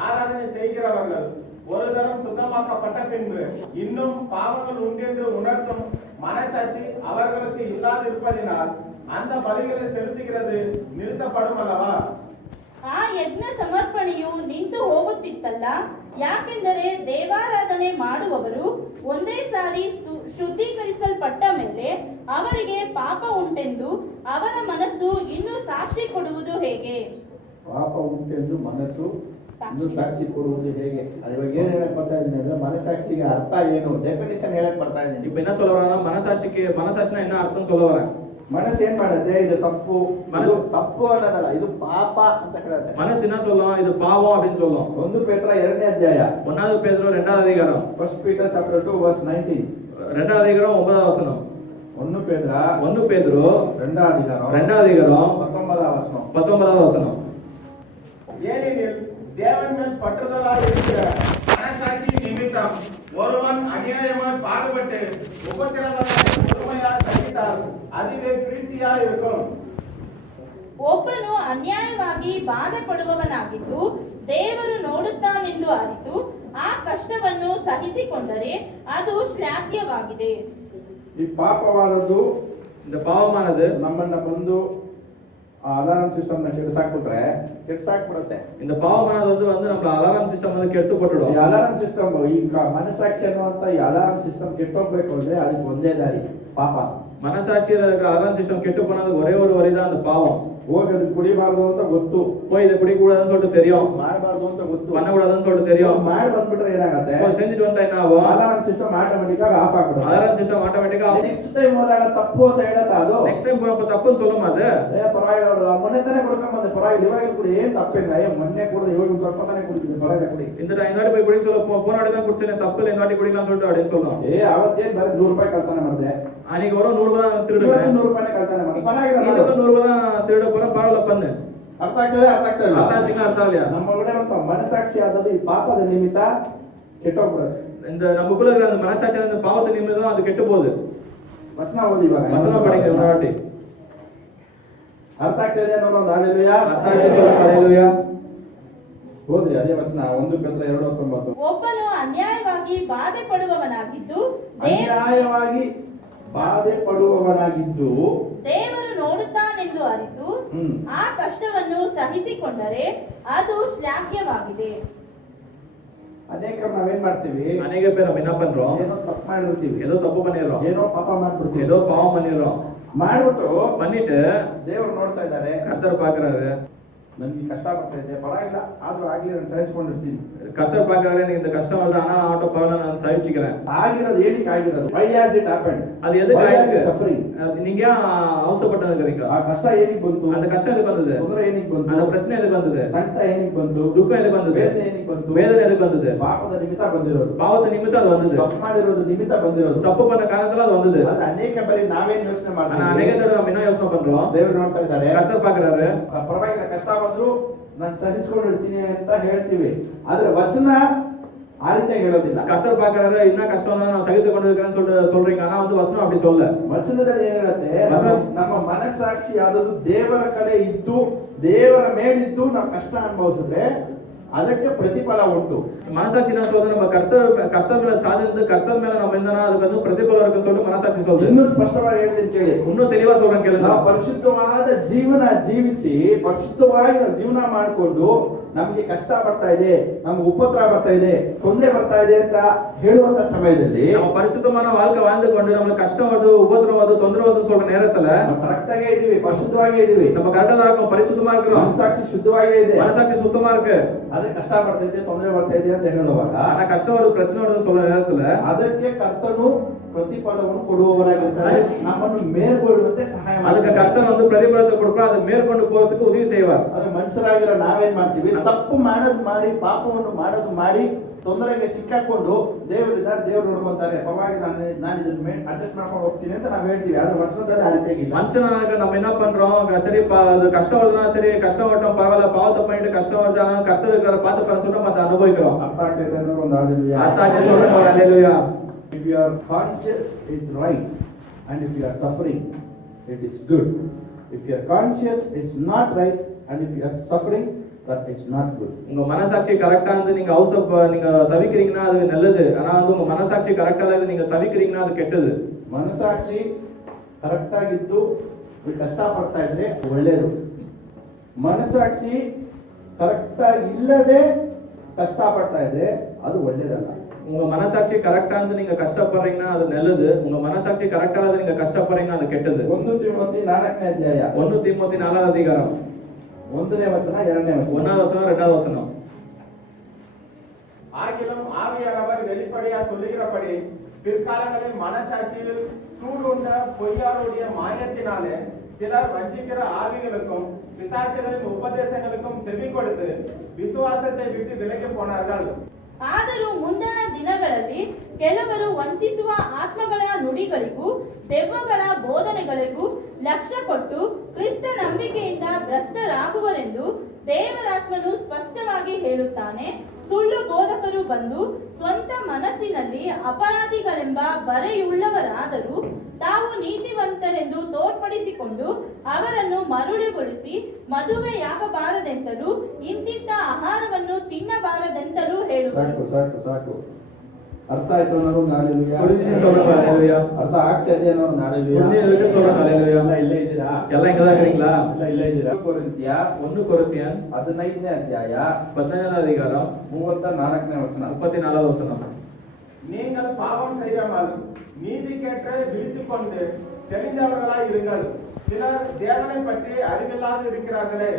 ஆராதனை செய்கிறவர்கள் ஒரு தரம் சுத்தமாக்கப்பட்ட பின்பு இன்னும் பாவங்கள் உண்டென்று உணர்த்தும் மனச்சாட்சி அவர்களுக்கு இல்லாதிருப்பதினால் அந்த பலிகளை செலுத்துகிறது நிறுத்தப்படும் அல்லவா? ಆ ಯಜ್ಞ ಸಮರ್ಪಣೆಯು ನಿಂತು ಹೋಗುತ್ತಿತ್ತಲ್ಲ, ಯಾಕೆಂದರೆ ದೇವಾರಾಧನೆ ಮಾಡುವವರು ಒಂದೇ ಸಾರಿ ಶುದ್ಧೀಕರಿಸಲ್ಪಟ್ಟ ಮೇಲೆ ಅವರಿಗೆ ಪಾಪ ಉಂಟೆಂದು ಅವರ ಮನಸ್ಸು ಇನ್ನೂ ಸಾಕ್ಷಿ ಕೊಡುವುದು ಹೇಗೆ? ಪಾಪ ಉಂಟೆಂದು ಮನಸ್ಸು ಇನ್ನೂ ಸಾಕ್ಷಿ ಕೊಡುವುದು ಹೇಗೆ? ಇವಾಗ ಏನ್ ಹೇಳಕ್ ಬರ್ತಾ ಇದ್ದೀನಿ ಅಂದ್ರೆ, ಮನಸಾಕ್ಷಿಗೆ ಅರ್ಥ ಏನು, ಡೆಫಿನೇಷನ್ ಹೇಳಕ್ ಬರ್ತಾ ಇದ್ದೀನಿ. இப்ப என்ன சொல்ல வரேன்னா, மனசாட்சினா என்ன அர்த்தம் சொல்ல வரேன். ಮನಸ್ಸು ಏನ್ ಮಾಡುತ್ತೆ? ಇದು ತಪ್ಪು, ಇದು ತಪ್ಪು ಅನ್ನೋದಲ್ಲ, ಇದು ಪಾಪ ಅಂತ ಹೇಳುತ್ತೆ. மனசு என்ன சொல்லும்? ಇದು பாவம் அப்படின்னு சொல்லும். 1 ಪೇತ್ರ 2ನೇ ಅಧ್ಯಾಯ, 1வது பேதுரு 2வது அதிகாரம், 1 Peter chapter 2 verse 19, 2வது அதிகாரம் 9வது வசனம். 1 பேதுரு 2வது அதிகாரம் 19வது வசனம். 19வது வசனம். ஏனெனில் தேவன் மேல் பற்றுதலாய் இருக்கிற மனசாட்சி நிமித்தம் ஒருவன் அநியாயமாய் பாடுபட்டு உபத்திரவத்தை பொறுமையாய் சகித்தால் அதுவே ಪ್ರೀತಿயா இருக்கும். ಒಬ್ಬನು ಅನ್ಯಾಯವಾಗಿ ಬಾಧೆ ಪಡುವವನಾಗಿದ್ದು ದೇವರು ನೋಡುತ್ತಾನೆಂದು ಅರಿತು ಆ ಕಷ್ಟವನ್ನು ಸಹಿಸಿಕೊಂಡರೆ ಅದು ಶ್ಲಾಘ್ಯವಾಗಿದೆ. ಈ ಪಾಪವಾದದ್ದು, இந்த பாவமானது ನಮ್ಮನ್ನ ಬಂದು ಅಲಾರಾಮ್ ಸಿಸ್ಟಮ್ ನ ಕೆಡ್ಸಾಕ್ಬಿಡುತ್ತೆ. இந்த பாவமானது வந்து நம்ம அலாரம் சிஸ்டம் வந்து கெட்டு போட்டுடும். ಈ ಅಲಾರಾಮ್ ಸಿಸ್ಟಮ್, ಈ ಮನಸಾಕ್ಷಿ ಅನ್ನುವಂತ ಈ ಅಲಾರಾಮ್ ಸಿಸ್ಟಮ್ ಕೆಟ್ಟೋಗ್ಬೇಕು ಅಂದ್ರೆ ಅದಕ್ಕೆ ಒಂದೇ ದಾರಿ, ಪಾಪ. மனசாட்சியில இருக்கிற அலாரம் சிஸ்டம் கெட்டு போனது ஒரே ஒரு வழிதான், அந்த பாவம். ಹೋಗಿ ಅದು ಕುಡಿಬಾರ್ದು ಅಂತ ಗೊತ್ತು, போய் இதை குடிக்கூடாதுன்னு சொல்லிட்டு தெரியும், ಮಾಡಬಾರ್ದು ಅಂತ ಗೊತ್ತು, பண்ணக்கூடாதுன்னு சொல்லிட்டு தெரியும், ಮಾಡಿ ಬಂದ್ಬಿಟ್ರೆ ಏನಾಗತ್ತೆ? செஞ்சுட்டு வந்தா என்ன ஆகும்? ಅಲಾರಾಮ್ ಸಿಸ್ಟಮ್ ಆಟೋಮೆಟಿಕ್ ಆಗಿ ಆಫ್ ಆಗ್ಬಿಡುತ್ತೆ. அலாரம் சிஸ்டம் ஆட்டோமேட்டிக்கா ನೆಕ್ಸ್ಟ್ ಟೈಮ್ ಹೋದಾಗ ತಪ್ಪು ಅಂತ ಹೇಳತ್ತ ಅದು. ನೆಕ್ಸ್ಟ್ ಟೈಮ್ போறப்ப தப்புன்னு சொல்லுமா அது? ಪರವಾಗಿಲ್ಲ, ಮೊನ್ನೆ ತಾನೇ ಕುಡ್ಕೊಂಡ್ ಬಂದೆ, ಪರವಾಗಿಲ್ಲ, ಇವಾಗ ಕುಡಿ, ಏನ್ ತಪ್ಪಿಲ್ಲ, ಮೊನ್ನೆ ಕುಡಿದು ಇವಾಗ ಸ್ವಲ್ಪ ತಾನೇ ಕುಡಿದಿದೆ, ಪರವಾಗಿಲ್ಲ ಕುಡಿ. இந்த வாட்டி போய் குடிக்க சொல்ல போன வாட்டி தான் குடிச்சேன், தப்பு இல்லை, இந்த வாட்டி குடிக்கலாம் சொல்லிட்டு அப்படின்னு சொல்லணும். ಅವತ್ತೇನ್ ಬರೀ 100 ರೂಪಾಯಿ ಕಳ್ತಾನೆ ಮಾಡಿದೆ, அன்னைக்கு வரும் 100 ரூபாய் தான் திருடுவேன், 100 ರೂಪಾಯಿ ಕಳ್ತಾನೆ ಮಾಡಿ, ಪರವಾಗಿಲ್ಲ, 100 ரூபாய் தான் திருட போறேன், பரவாயில்ல பண்ணு. ಅರ್ಥ ಆಗ್ತದೆ? ಅರ್ಥ ಆಗ್ತದೆ? ಅರ್ಥ ಆச்சுங்களா? ಅರ್ಥ ಆಗலையா? ನಮ್ಮೊಳಗಡೆ ಒಂದು ಮನಸಾಕ್ಷಿ ಆದದ್ದು ಈ ಪಾಪದ ನಿಮಿತ್ತ ಕೆಟ್ಟೋಗ್ಬಿಡುತ್ತೆ. இந்த நமக்குள்ள இருக்கிற அந்த மனசாட்சி அந்த பாவத்தை நிமித்தம் அது கெட்டு போகுது. ವಚನ ಓದಿ ಇವಾಗ, வசனம் படிங்க ஒரு வாட்டி. ಅರ್ಥ ಆಗ್ತದೆ ಅನ್ನೋದು ಹಲ್ಲೆಲೂಯಾ. ಅರ್ಥ ಆಯ್ತು, ಹಲ್ಲೆಲೂಯಾ. ಓದ್ರಿ ಅದೇ ವಚನ 1 ಪೇತ್ರ 2:9. ಒಬ್ಬನು ಅನ್ಯಾಯವಾಗಿ ಬಾಧೆ ಪಡುವವನಾಗಿದ್ದು ಅನ್ಯಾಯವಾಗಿ ಬಾಧೆ ಪಡುವವನಾಗಿದ್ದು ದೇವರು ನೋಡುತ್ತಾನೆಂದು ಅರಿತು ಆ ಕಷ್ಟವನ್ನು ಸಹಿಸಿಕೊಂಡರೆ ಅದು ಶ್ಲಾಘ್ಯವಾಗಿದೆ. ಅನೇಕ ನಾವೇನ್ ಮಾಡ್ತೀವಿ, ಅನೇಕ பேர் நம்ம என்ன பண்றோம், ಏನೋ ತಪ್ಪು ಮಾಡಿರ್ತೀವಿ, ஏதோ தப்பு பண்ணிடுறோம், ಏನೋ ಪಾಪ ಮಾಡ್ಬಿಡ್ತೀವಿ, ஏதோ பாவம் பண்ணிடுறோம், ಮಾಡ್ಬಿಟ್ಟು பண்ணிட்டு ದೇವರು ನೋಡ್ತಾ ಇದ್ದಾರೆ, கர்த்தர் பாக்குறாரு, ನನ್ಗೆ ಕಷ್ಟ ಬರ್ತಾ ಇದೆ, ಪರವಾಗಿಲ್ಲ, ಆದ್ರೂ ಆಗ್ಲಿ ನಾನು ಸಹಿಸ್ಕೊಂಡಿರ್ತೀನಿ. கர்த்தர் பாக்குறாரு, எனக்கு இந்த கஷ்டம் வருது, ஆனா ஆட்டோ பரவாயில்ல நான் சகிச்சுக்கிறேன். ಆಗಿರೋದು ಏನಕ್ಕೆ ಆಗಿರೋದು? why has it happened? அது எதுக்கு ஆயிருக்கு? suffering. நீங்க அவசரப்பட்டதுக்கு ಆ ಕಷ್ಟ ಏನಕ್ಕೆ ಬಂತು? அந்த கஷ்டம் எதுக்கு வந்தது? ತೊಂದರೆ ಏನಕ್ಕೆ ಬಂತು? அந்த பிரச்சனை எதுக்கு வந்தது? ಸಂಕಟ ಏನಕ್ಕೆ ಬಂತು? ದುಃಖ ಎದಕ್ಕೆ ಬಂದது? ವೇದನೆ ಏನಕ್ಕೆ ಬಂತು? வேதனை எதுக்கு வந்தது? ಪಾಪದ ನಿಮಿತ್ತ ಬಂದಿರೋದು, பாவத்தை நிமித்தம் அது வந்தது, ತಪ್ಪು ಮಾಡಿರೋದು ನಿಮಿತ್ತ ಬಂದಿರೋದು. தப்பு பண்ண காரணத்துல அது வந்தது. ಆದ್ರೆ ಅನೇಕ ಬಾರಿ ನಾವೇನ್ ಯೋಚನೆ ஆனா அநேக ಮಾಡ್ತೀವಿ, தடவை நம்ம என்ன யோசனை பண்றோம், ದೇವರು ನೋಡ್ತಾ ಇದ್ದಾರೆ, கர்த்தர் பாக்குறாரு, ಪರವಾಗಿಲ್ಲ ಕಷ್ಟ ಬಂದ್ರು ನಾನು ಸಹಿಸ್ಕೊಂಡಿರ್ತೀನಿ ಅಂತ ಹೇಳ್ತೀವಿ, ಆದ್ರೆ ವಚನ ಆ ರೀತಿಯಾಗಿ ಹೇಳೋದಿಲ್ಲ. கர்த்தர் பாக்குறாரு, என்ன கஷ்டம் நான் சகித்து கொண்டு இருக்கிறேன்னு சொல்லிட்டு சொல்றீங்க, ஆனா வந்து வசனம் அப்படி சொல்ல. ವಚನದಲ್ಲಿ ಏನ್ ಹೇಳುತ್ತೆ? ನಮ್ಮ ಮನಸ್ಸಾಕ್ಷಿ ಆದದ್ದು ದೇವರ ಕಡೆ ಇದ್ದು ದೇವರ ಮೇಲಿದ್ದು ನಾವು ಕಷ್ಟ ಅನುಭವಿಸಿದ್ರೆ ಅದಕ್ಕೆ ಪ್ರತಿಫಲ ಉಂಟು. மனசாட்சி என்ன சொல்றது? நம்ம கர்த்தர் மேல சாதிந்து கர்த்தர் மேல நம்ம இருந்தா அதுக்கு வந்து பிரதிபலம் இருக்குன்னு சொல்லிட்டு மனசாட்சி சொல்றது. ಇನ್ನೂ ಸ್ಪಷ್ಟವಾಗಿ ಹೇಳ್ತೀನಿ ಕೇಳಿ, இன்னும் தெளிவா சொல்றேன் கேளுங்க. ನಾವು ಪರಿಶುದ್ಧವಾದ ಜೀವನ ಜೀವಿಸಿ ಪರಿಶುದ್ಧವಾಗಿ ನಾವು ಜೀವನ ಮಾಡಿಕೊಂಡು ನಮಗೆ ಕಷ್ಟ ಬರ್ತಾ ಇದೆ, ನಮ್ಗೆ ಉಪದ್ರ ಬರ್ತಾ ಇದೆ, ತೊಂದರೆ ಬರ್ತಾ ಇದೆ ಅಂತ ಹೇಳುವಂತ ಸಮಯದಲ್ಲಿ நம்ம பரிசுத்தமான வாழ்க்கை வாழ்ந்து கொண்டு நமக்கு கஷ்டம் வருது, உபத்திரம் வருது, தொந்தரவு வருதுன்னு சொல்ற நேரத்துல ನಾವು ಕರೆಕ್ಟ್ ಆಗೇ ಇದೀವಿ, ಪರಿಶುದ್ಧವಾಗೇ ಇದೀವಿ, நம்ம கரெக்டா தான் இருக்கோம், பரிசுத்தமா இருக்கிறோம், ಮನಸ್ಸಾಕ್ಷಿ ಶುದ್ಧವಾಗೇ ಇದೆ, மனசாட்சி சுத்தமா இருக்கு, ಆದ್ರೆ ಕಷ್ಟ ಬರ್ತಾ ಇದೆ, ತೊಂದರೆ ಬರ್ತಾ ಇದೆ ಅಂತ ಹೇಳುವಾಗ ஆனா கஷ்டம் வருது, பிரச்சனை வருதுன்னு சொல்ற நேரத்துல ಅದಕ್ಕೆ ಕರ್ತನು ಪ್ರತಿಫಲವನ್ನು ಕೊಡುವವರಾಗಿರ್ತಾರೆ, ನಮ್ಮನ್ನು ಮೇಲ್ಗೊಳ್ಳುವಂತೆ ಸಹಾಯ அதுக்கு ಮಾಡ್ತಾರೆ. கர்த்தர் வந்து பிரதிபலத்தை கொடுப்பார், அதை மேற்கொண்டு போறதுக்கு உதவி செய்வார். ಆದ್ರೆ ಮನುಷ್ಯರಾಗಿರೋ ನಾವೇನ್ ಮಾಡ್ತೀವಿ, ತಪ್ಪು ಮಾಡೋದು ಮಾಡಿ, ಪಾಪವನ್ನು ಮಾಡೋದು ಮಾಡಿ ತೊಂದರೆಗೆ ಸಿಕ್ಕಾಕೊಂಡು ದೇವರಿದ್ದಾರೆ, ದೇವರು ನೋಡ್ಕೊಂತಾರೆ, ಪರವಾಗಿ ನಾನು ಇದನ್ನ ಅಡ್ಜಸ್ಟ್ ಮಾಡ್ಕೊಂಡು ಹೋಗ್ತೀನಿ ಅಂತ ನಾವು ಹೇಳ್ತೀವಿ. ಆದ್ರೆ ವಚನದಲ್ಲಿ ಆ ರೀತಿಯಾಗಿಲ್ಲ. மனுஷனாக நம்ம என்ன பண்றோம், சரி அது கஷ்டம் வருதுன்னா சரி கஷ்டம் வரட்டும் பரவாயில்ல, பாவத்தை பண்ணிட்டு கஷ்டம் வருதுன்னா கர்த்தர் இருக்கிற பார்த்து பண்ண சொல்லிட்டு நம்ம அதை அனுபவிக்கிறோம். ಅರ್ಥ ಆಗ್ತೈತೆ ಅನ್ನೋದು ಒಂದು ಹಾಲೆಲೂಯಾ. ಅರ್ಥ ಆಗ್ತೈತೆ சொல்லுங்க ஹalleluya. If your conscience is right and if you are suffering, it is good. If your conscience is not right and if you are suffering, that is not good. உங்க மனசாட்சி கரெக்டா இருந்து நீங்க நீங்க தவிக்கிறீங்கன்னா அது நல்லது. ஆனா அது உங்க மனசாட்சி கரெக்டா இருந்து நீங்க தவிக்கிறீங்கன்னா அது ಕೆಟ್ಟது. ಮನಸಾಕ್ಷಿ ಕರೆಕ್ಟ್ ಆಗಿದ್ದು ಕಷ್ಟ ಪಡ್ತಾ ಇದ್ರೆ ಒಳ್ಳೇದು. ಮನಸಾಕ್ಷಿ ಕರೆಕ್ಟ್ ಆಗಿ ಇಲ್ಲದೆ ಕಷ್ಟ ಪಡ್ತಾ ಇದ್ರೆ ಅದು ಒಳ್ಳೇದಲ್ಲ. உங்க மனசாட்சி கரெக்டா இருந்து நீங்க கஷ்டப்படுறீங்கன்னா அது நல்லது. உங்க மனசாட்சி கரெக்டா இருந்து நீங்க கஷ்டப்படுறீங்கன்னா அது ಕೆಟ್ಟது. 1 ತಿಮೋಥಿ 4ನೇ ಅಧ್ಯಾಯ 1 ತಿಮೋಥಿ 4ನೇ அதிகாரம் 1ನೇ ವಚನ 2ನೇ ವಚನ. 1வது வசனம் 2வது வசனம். ஆகிலும் ஆவியானவர் வெளிப்படையா சொல்லுகிறபடி பிற்காலங்களில் மனசாட்சியில் சூடுண்ட பொய்யாருடைய மாயத்தினாலே சிலர் வஞ்சிக்கிற ஆவிகளுக்கும் பிசாசுகளின் உபதேசங்களுக்கும் செவி கொடுத்து விசுவாசத்தை விட்டு விலகி போனார்கள். ಆದರೂ ಮುಂದಣ ದಿನಗಳಲ್ಲಿ ಕೆಲವರು ವಂಚಿಸುವ ಆತ್ಮಗಳ ನುಡಿಗಳಿಗೂ ದೆವ್ವಗಳ ಬೋಧನೆಗಳಿಗೂ ಲಕ್ಷ್ಯ ಕೊಟ್ಟು ಕ್ರಿಸ್ತ ನಂಬಿಕೆಯಿಂದ ಭ್ರಷ್ಟರಾಗುವರೆಂದು ದೇವರಾತ್ಮನು ಸ್ಪಷ್ಟವಾಗಿ ಹೇಳುತ್ತಾನೆ. ಸುಳ್ಳು ಬೋಧಕರು ಬಂದು ಸ್ವಂತ ಮನಸ್ಸಿನಲ್ಲಿ ಅಪರಾಧಿಗಳೆಂಬ ಬರೆಯುಳ್ಳವರಾದರೂ ತಾವು ನೀತಿವಂತರೆಂದು ತೋರ್ಪಡಿಸಿಕೊಂಡು ಅವರನ್ನು ಮರುಳುಗೊಳಿಸಿ ಮದುವೆಯಾಗಬಾರದೆಂತಲೂ ಇಂತಿಂತ ಆಹಾರವನ್ನು ತಿನ್ನಬಾರದೆಂತಲೂ ಹೇಳುವರು. ಸಾಕು. ಅರ್ಥ ಆಯ್ತು ಅನ್ನೋದು ನಾಳೆಲೂಯಾ. ಅರ್ಥ ಆಗ್ತಾ ಇದೆ ಅನ್ನೋದು ನಾಳೆಲೂಯಾ. ಇಲ್ಲೇ ಇದ್ದೀರಾ? ಎಲ್ಲ ಇದ್ದೀರಾ? ಇಲ್ಲೇ ಇದ್ದೀರಾ? ಕೊರಿಂಥಿಯ 1 ಕೊರಿಂಥಿಯನ್ 15ನೇ ಅಧ್ಯಾಯ 15ನೇ அதிகாரம் 34ನೇ ವಚನ 34வது வசனம். நீங்கள் பாவம் செய்யாமல் நீதிக்கேற்ற விழித்துக் கொண்டு தெரிந்தவர்களாய் இருங்கள். சிலர் தேவனை பற்றி அறிவில்லாது இருக்கிறார்களே,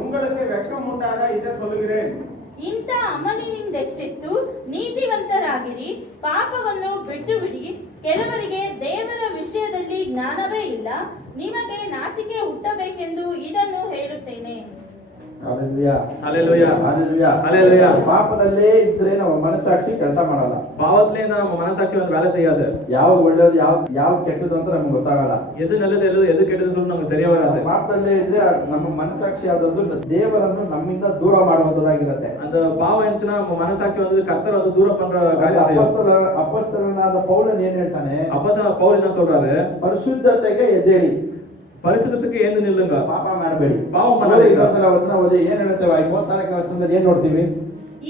உங்களுக்கு வெட்கம் உண்டாக இதை சொல்லுகிறேன். ಇಂಥ ಅಮಲಿನಿಂದೆಚ್ಚೆತ್ತು ನೀತಿವಂತರಾಗಿರಿ, ಪಾಪವನ್ನು ಬಿಟ್ಟು ಬಿಡಿ. ಕೆಲವರಿಗೆ ದೇವರ ವಿಷಯದಲ್ಲಿ ಜ್ಞಾನವೇ ಇಲ್ಲ, ನಿಮಗೆ ನಾಚಿಕೆ ಹುಟ್ಟಬೇಕೆಂದು ಇದನ್ನು ಹೇಳುತ್ತೇನೆ. ಪಾಪದಲ್ಲೇ ಇದ್ರೆ ನಮ್ಮ ಮನಸ್ಸಾಕ್ಷಿ ಕೆಲಸ ಮಾಡಲ್ಲ. பாவத்திலே நம்ம மனசாட்சி வந்து வேலை செய்யாது. ಯಾವ ಒಳ್ಳೇದು ಯಾವ ಕೆಟ್ಟದ್ದು ಅಂತ ನಮ್ಗೆ ಗೊತ್ತಾಗಲ್ಲ. எது நல்லது எது ಕೆಟ್ಟದ್ದು ಅಂತ ನಮಗೆ தெரிய வராது. ಪಾಪದಲ್ಲೇ ಇದ್ರೆ ನಮ್ಮ ಮನಸ್ಸಾಕ್ಷಿ ಯಾವ್ದು ದೇವರನ್ನು ನಮ್ಮಿಂದ ದೂರ ಮಾಡುವಂತದ್ದಾಗಿರುತ್ತೆ. அந்த பாவம் இருந்துச்சுன்னா நம்ம மனசாட்சி வந்து கர்த்தர் வந்து தூரம் பண்ற காரியம் செய்யும். ಅಪೊಸ್ತಲನಾದ ಪೌಲನ್ ಏನ್ ಹೇಳ್ತಾನೆ? அப்போஸ்தலன் பவுல் என்ன சொல்றாரு? ಪರಿಶುದ್ಧತೆಗೆ ಎದ್ದೇಳಿ, ಪರಿಶುದ್ಧತೆಗೆ ಏನು ನಿಲ್ಲುங்க, ಪಾಪ ಮಾಡಬೇಡಿ. ಪಾಪ ಮಾಡಬೇಡಿ. ವಚನ ಓದಿ ಏನ್ ಹೇಳ್ತೇವೆ? 34ನೇ ವಚನದಲ್ಲಿ ಏನ್ ನೋಡ್ತೀವಿ?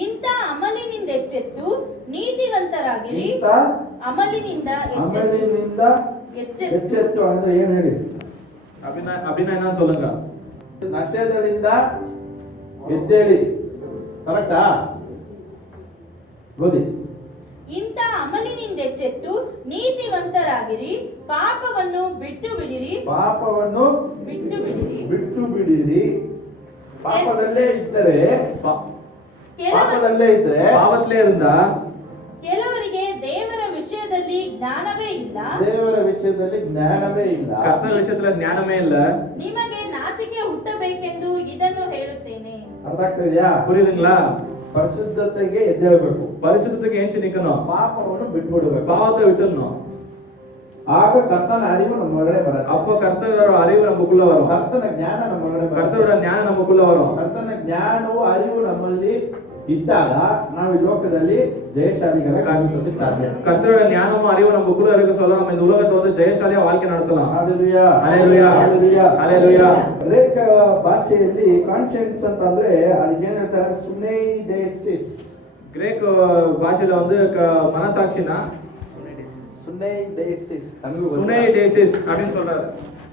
ಇಂಥ ಅಮಲಿನಿಂದ ಎಚ್ಚೆತ್ತು ನೀತಿವಂತರಾಗಿರಿ. ಅಮಲಿನಿಂದ ಎಚ್ಚೆತ್ತು ಅಂದ್ರೆ ಏನ್ ಹೇಳಿ? அப்படின்னா என்ன சொல்லுங்க? ನಶೆಗಳಿಂದ ಎದ್ದೇಳಿ. ಕರೆಕ್ಟಾ? ಓದಿ. ಇಂಥ ಅಮಲಿನಿಂದ ಎಚ್ಚೆತ್ತು ನೀತಿವಂತರಾಗಿರಿ, ಪಾಪವನ್ನು ಬಿಟ್ಟು ಬಿಡಿರಿ. ಪಾಪವನ್ನು ಬಿಟ್ಟು ಬಿಡಿರಿ. ಬಿಟ್ಟು ಬಿಡಿರಿ. ಪಾಪದಲ್ಲೇ ಇದ್ದರೆ ಪಾಪದಲ್ಲೇ இருந்தா ಕೆಲವರಿಗೆ ದೇವರ ವಿಷಯದಲ್ಲಿ ಜ್ಞಾನವೇ ಇಲ್ಲ. ದೇವರ ವಿಷಯದಲ್ಲಿ ಜ್ಞಾನವೇ ಇಲ್ಲ. ಕರ್ತನ ವಿಷಯದಲ್ಲಿ ಜ್ಞಾನವೇ ಇಲ್ಲ. ನಿಮಗೆ ನಾಚಿಕೆ ಹುಟ್ಟಬೇಕೆಂದು ಇದನ್ನು ಹೇಳುತ್ತೇನೆ. ಅರ್ಥ ಆಗ್ತಿದೆಯಾ? புரியுதுங்களா? ಪರಿಶುದ್ಧತೆಗೆ ಎದ್ದೇಳಬೇಕು. ಪರಿಶುದ್ಧತೆಗೆ ಏನ್ ನಿಕ್ಕணும்? ಪಾಪವನ್ನು ಬಿಟ್ಬಿಡಬೇಕು. ಪಾಪத்தை விட்டுறணும். ಆಗ ಕರ್ತನ ಅರಿವು ನಮ್ಮ ಒಳಗಡೆ ಬರುತ್ತೆ. அப்போ கர்த்தரோட அறிவு நமக்குள்ள வரும். ಕರ್ತನ ಜ್ಞಾನ ನಮ್ಮ ಒಳಗಡೆ ಬರುತ್ತೆ. ಕರ್ತನ ಜ್ಞಾನ நமக்குள்ள வரும். ಕರ್ತನ ಜ್ಞಾನವು ಅರಿವು ನಮ್ಮಲ್ಲಿ ಇದ್ದಾಗ ನಾವು ಈ ಲೋಕದಲ್ಲಿ ಜಯಶಾಲಿಗಳಾಗಿ ಕಾಣಿಸೋದಕ್ಕೆ ಸಾಧ್ಯ. கர்த்தரோட ஞானமும் அறிவும் நமக்குள்ள இருக்க சொல்ல நம்ம இந்த உலகத்தை வந்து ஜெயசாலியா வாழ்க்கை நடத்தலாம். Hallelujah hallelujah hallelujah hallelujah. Greek ಭಾಷೆಯಲ್ಲಿ ಕಾನ್ಶಿಯನ್ಸ್ ಅಂತ ಅಂದ್ರೆ ಅದಕ್ಕೆ ಏನ್ ಹೇಳ್ತಾರೆ? ಸುನೈಡೇಸಿಸ್. ಗ್ರೀಕ್ ಭಾಷೆಯಲ್ಲಿ வந்து மனசாட்சினா ಸುನೈಡೇಸಿಸ್ அப்படின்னு சொல்றாரு.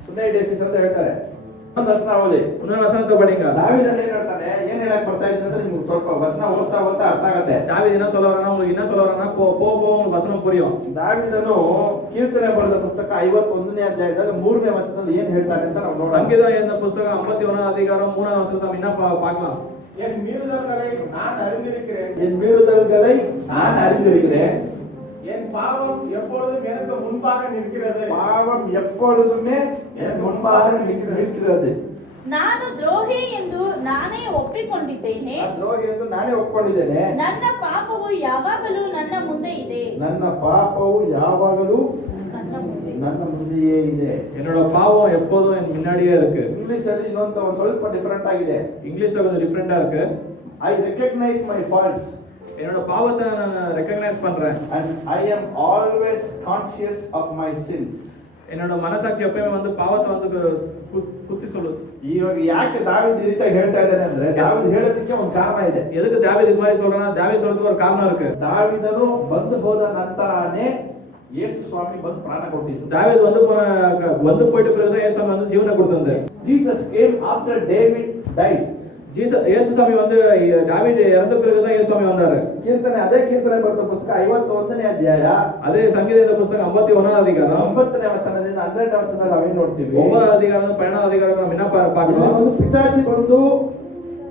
ಸುನೈಡೇಸಿಸ್ ಅಂತ ಹೇಳ್ತಾರೆ. ಒಂದು ವಚನ ಓದಿ. ಇನ್ನೊಂದು ವಚನத்தை படிங்க. ದಾವೀದನು ಏನ್ ಹೇಳ್ತಾನೆ? ಏನ್ ಹೇಳಕ್ ಬರ್ತಾ ಇದ್ದಾನೆ ಅಂತ ನಿಮ್ಗೆ ಸ್ವಲ್ಪ ವಚನ ಓದ್ತಾ ಅರ್ಥ ಆಗತ್ತೆ. ದಾವೀದ என்ன சொல்ல வரானா உங்களுக்கு என்ன சொல்ல வரானா உங்களுக்கு வசனம் புரியும். ದಾವೀದನು ಕೀರ್ತನೆ ಬರೆದ ಪುಸ್ತಕ 51ನೇ ಅಧ್ಯಾಯದಲ್ಲಿ 3ನೇ ವಚನದಲ್ಲಿ ಏನ್ ಹೇಳ್ತಾನೆ ಅಂತ ನಾವು ನೋಡೋಣ. ಸಂಗೀತ ಎನ್ನುವ ಪುಸ್ತಕ 51ನೇ அதிகாரம் 3வது வசனத்தை நம்ம என்ன பார்க்கலாம்? என் மீறுதல்களை நான் அறிந்திருக்கிறேன். என் மீறுதல்களை நான் அறிந்திருக்கிறேன். என் பாவம் எப்பொழுதும் எனக்கு முன்பாக நிற்கிறது. பாவம் எப்பொழுதுமே என் முன்பாக நிற்கிறது. ನಾನು ದ್ರೋಹಿ ಎಂದು ನಾನೇ ಒಪ್ಪಿಕೊಂಡಿದ್ದೇನೆ. ದ್ರೋಹಿ ಎಂದು ನಾನೇ ಒಪ್ಪಿಕೊಂಡಿದ್ದೇನೆ. ನನ್ನ ಪಾಪವು ಯಾವಾಗಲೂ ನನ್ನ ಮುಂದೆ ಇದೆ. ನನ್ನ ಪಾಪವು ಯಾವಾಗಲೂ ನನ್ನ ಮುಂದೆಯೇ ಇದೆ. என்னோட பாவம் எப்போதும் என் முன்னாடியே இருக்கு. ಇಂಗ್ಲಿಷ್ ಅಲ್ಲಿ ಇನ್ನೊಂದು ಒಂದು ಸ್ವಲ್ಪ ಡಿಫರೆಂಟ್ ಆಗಿದೆ. இங்கிலீஷ்ல கொஞ்சம் டிஃபரெண்டா இருக்கு. I recognize my faults. என்னோட பாவத்தை நான் ரெகக்னைஸ் பண்றேன். And I am always conscious of my sins. என்னோட மனசாட்சி எப்பவுமே வந்து பாவத்தை வந்து குத்தி சொல்லுது. ಇವಾಗ ಯಾಕೆ ದಾವೀದ್ ಈ ರೀತಿ ಹೇಳ್ತಾ ಇದ್ದಾನೆ ಅಂದ್ರೆ ದಾವೀದ್ ಹೇಳೋದಕ್ಕೆ ಒಂದು ಕಾರಣ ಇದೆ. எதுக்கு தாவீது இது மாதிரி சொல்றானா? தாவீது சொல்றதுக்கு ஒரு காரணம் இருக்கு. ದಾವೀದನು ಬಂದು ಹೋದ ನಂತರನೇ ಯೇಸು ಸ್ವಾಮಿ ಬಂದು ಪ್ರಾಣ ಕೊಟ್ಟಿದ್ದು. தாவீது வந்து போயிட்டு பிறகுதான் இயேசு வந்து ஜீவனை கொடுத்தாரு. Jesus came after David died. இயேசு சாமி வந்து தாவீது இறந்த பிறகுதான் இயேசு சாமி வந்தாரு. ಅದೇ ಕೀರ್ತನೆ ಬರೆದ ಪುಸ್ತಕ 51ನೇ ಅಧ್ಯಾಯ, ಅದೇ ಸಂಗೀತದ ಪುಸ್ತಕ 51ನೇ ಅಧಿಕಾರ 9ನೇ ವಚನದಿಂದ 12ನೇ ವಚನದಲ್ಲಿ ನಾವೇನ್ ನೋಡ್ತೀವಿ? 9ನೇ ಅಧಿಕಾರ 12ನೇ ಅಧಿಕಾರ ನಾವು ಇನ್ನ பார்க்கிறோம். ಒಂದು ಪಿಶಾಚಿ ಬಂದು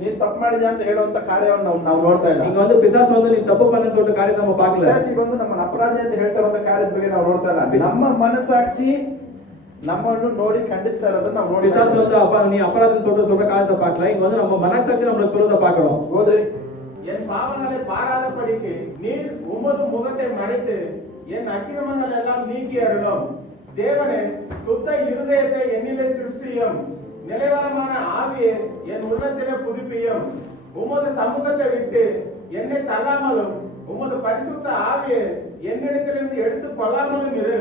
ನೀನ್ ತಪ್ಪು ಮಾಡಿದೆ ಅಂತ ಹೇಳುವಂತ ಕಾರ್ಯವನ್ನು ನಾವು ನೋಡ್ತಾ ಇಲ್ಲ. இங்க வந்து பிசாசு வந்து நீ தப்பு பண்ணன்னு சொல்லிட்டு காரியத்தை நம்ம பார்க்கல. ಪಿಶಾಚಿ ಬಂದು ನಮ್ಮ ಅಪರಾಧಿ ಅಂತ ಹೇಳ್ತಾ ಇರುವಂತ ಕಾರ್ಯದ ಬಗ್ಗೆ ನಾವು ನೋಡ್ತಾ ಇಲ್ಲ. ನಮ್ಮ ಮನಸ್ಸಾಕ್ಷಿ ನಮ್ಮನ್ನು ನೋಡಿ ಖಂಡಿಸ್ತಾ ಇರೋದನ್ನ ನಾವು ನೋಡಿ. பிசாசு வந்து நீ அபராதம் சொல்ற காரியத்தை பார்க்கல. இங்க வந்து நம்ம மனசாட்சி நம்மளுக்கு சொல்றத பார்க்கிறோம். ಹೋದ್ರಿ என் பாவங்களை பாராதபடிக்கு நீர் உமது முகத்தை மறைத்து என் அக்கிரமங்கள் எல்லாம் நீக்கி அருளும். தேவனே, சுத்த இருதயத்தை என்னிலே சிருஷ்டியும், நிலைவரமான ஆவியை என் உள்ளத்திலே புதுப்பியும். உமது சமூகத்தை விட்டு என்னை தள்ளாமலும் உமது பரிசுத்த ஆவியை என்னிடத்திலிருந்து எடுத்து கொள்ளாமலும் இரு.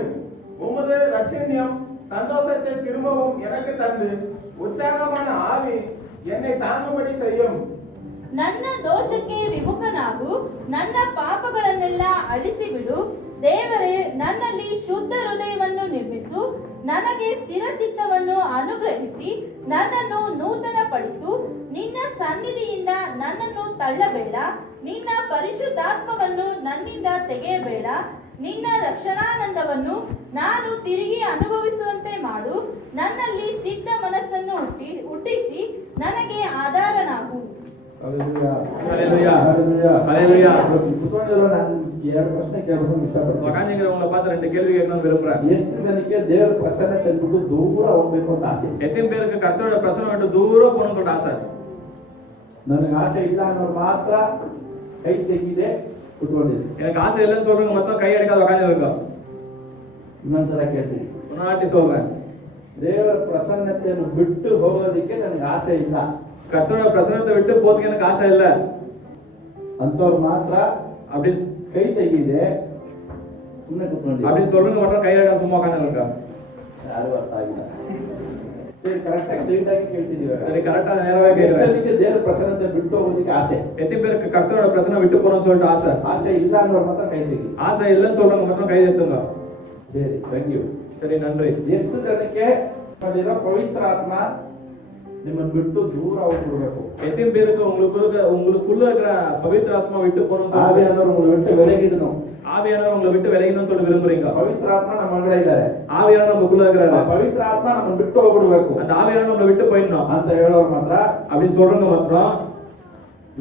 உமது ரட்சண்யம் சந்தோஷத்தை திரும்பவும் எனக்கு தந்து உற்சாகமான ஆவி என்னை தாங்கும்படி செய்யும். ನನ್ನ ದೋಷಕ್ಕೆ ವಿಮುಖನಾಗು, ನನ್ನ ಪಾಪಗಳನ್ನೆಲ್ಲ ಅಳಿಸಿಬಿಡು. ದೇವರೇ, ನನ್ನಲ್ಲಿ ಶುದ್ಧ ಹೃದಯವನ್ನು ನಿರ್ಮಿಸು, ನನಗೆ ಸ್ಥಿರ ಚಿತ್ತವನ್ನು ಅನುಗ್ರಹಿಸಿ ನನ್ನನ್ನು ನೂತನಪಡಿಸು. ನಿನ್ನ ಸನ್ನಿಧಿಯಿಂದ ನನ್ನನ್ನು ತಳ್ಳಬೇಡ, ನಿನ್ನ ಪರಿಶುದ್ಧಾತ್ಮವನ್ನು ನನ್ನಿಂದ ತೆಗೆಯಬೇಡ. ನಿನ್ನ ರಕ್ಷಣಾನಂದವನ್ನು ನಾನು ತಿರುಗಿ ಅನುಭವಿಸುವಂತೆ ಮಾಡು. ನನ್ನಲ್ಲಿ ಸಿದ್ಧ ಮನಸ್ಸನ್ನು ಹುಟ್ಟಿಸಿ ನನಗೆ ಆಧಾರನಾಗು. Hallelujah. Hallelujah. ಕುತ್ಕೊಂಡಿರೋ ನಾನು ಎರಡು ಪ್ರಶ್ನೆ ಕೇಳಬೇಕು ಇಷ್ಟಪಡ್ತೀನಿ. உங்களை பார்த்து ரெண்டு கேள்வி கேட்கணும்னு விரும்புறேன். ಎಷ್ಟು ಜನಕ್ಕೆ ದೇವರ ಪ್ರಸನ್ನತೆ ಬಿಟ್ಟು ದೂರ ಹೋಗ್ಬೇಕು ಅಂತ ಆಸೆ? எத்தனை பேருக்கு கர்த்தரோட பிரசன்னம் விட்டு தூரம் போகணும்னு சொல்லிட்டு ஆசை? ನನಗೆ ಆಸೆ ಇಲ್ಲ ಅನ್ನೋರು ಮಾತ್ರ ಕೈ ತೆಗಿದೆ ಕುತ್ಕೊಂಡಿದೆ. எனக்கு ஆசை இல்லைன்னு சொல்றவங்க மொத்தம் கை எடுக்காத உட்காந்து இருக்கோம். ಇನ್ನೊಂದ್ಸಲ ಕೇಳ್ತೀನಿ, முன்னாடி சொல்றேன். ದೇವರ ಪ್ರಸನ್ನತೆಯನ್ನು ಬಿಟ್ಟು ಹೋಗೋದಕ್ಕೆ ನನಗೆ ಆಸೆ ಇಲ್ಲ. கர்த்தரோட பிரசன்னத்தை விட்டு போறதுக்கு எனக்கு ஆசை இல்ல ಅಂತವ್ರು ಮಾತ್ರ அப்படி ಕೈ ತೆಗಿದೆ ಸುಮ್ಮನೆ ಕುತ್ಕೊಂಡಿದೆ. அப்படி சொல்றவங்க மட்டும் கை எடுக்காம சும்மா உட்காந்து இருக்கா? ಯಾರು ಅರ್ಥ ಆಗಿಲ್ಲ. ಸರಿ, ಕರೆಕ್ಟ್ ಆಗಿ ಸ್ಟ್ರೈಟ್ ಆಗಿ ಕೇಳ್ತಿದೀವಿ. சரி, கரெக்டா நேரவே கேக்குறேன். ದೇವರ ಪ್ರಸನ್ನತೆ ಬಿಟ್ಟು ಹೋಗೋದಕ್ಕೆ ಆಸೆ. எத்தனை பேருக்கு கர்த்தரோட பிரசன்னம் விட்டு போகணும்னு சொல்லிட்டு ஆசை? ಆಸೆ ಇಲ್ಲ ಅನ್ನೋರು ಮಾತ್ರ ಕೈ ತೆಗಿ. ஆசை இல்லைன்னு சொல்றவங்க மட்டும் கை எடுத்துங்க. ಸರಿ, ಥ್ಯಾಂಕ್ ಯು. சரி, நன்றி. ಎಷ್ಟು ಜನಕ್ಕೆ ನಮ್ಮಲ್ಲಿರೋ ಪವಿತ್ರ ಆತ್ಮ ನಿಮ್ಮನ್ನು ಬಿಟ್ಟು ದೂರ ಹೋಗ್ಬಿಡ್ಬೇಕು? எத்தனை பேருக்கு உங்களுக்குள்ள இருக்கிற பவித்திர ஆத்மா விட்டு போகணும்? ಆವಿಯಾನವರು உங்களை விட்டு விலகிடணும். ஆவியானவர் உங்களை விட்டு விலகணும்னு சொல்லி விரும்புறீங்க? ಪವಿತ್ರ ಆತ್ಮ ನಮ್ಮ ಒಳಗಡೆ ಇದ್ದಾರೆ. ஆவியானவர் நமக்குள்ள இருக்கிறாரு. ಪವಿತ್ರ ಆತ್ಮ ನಮ್ಮನ್ನು ಬಿಟ್ಟು ಹೋಗ್ಬಿಡ್ಬೇಕು அந்த ஆவியானவர் நம்மளை விட்டு போயிடணும் ಅಂತ ಹೇಳೋರು ಮಾತ್ರ, அப்படின்னு சொல்றவங்க மாத்திரம்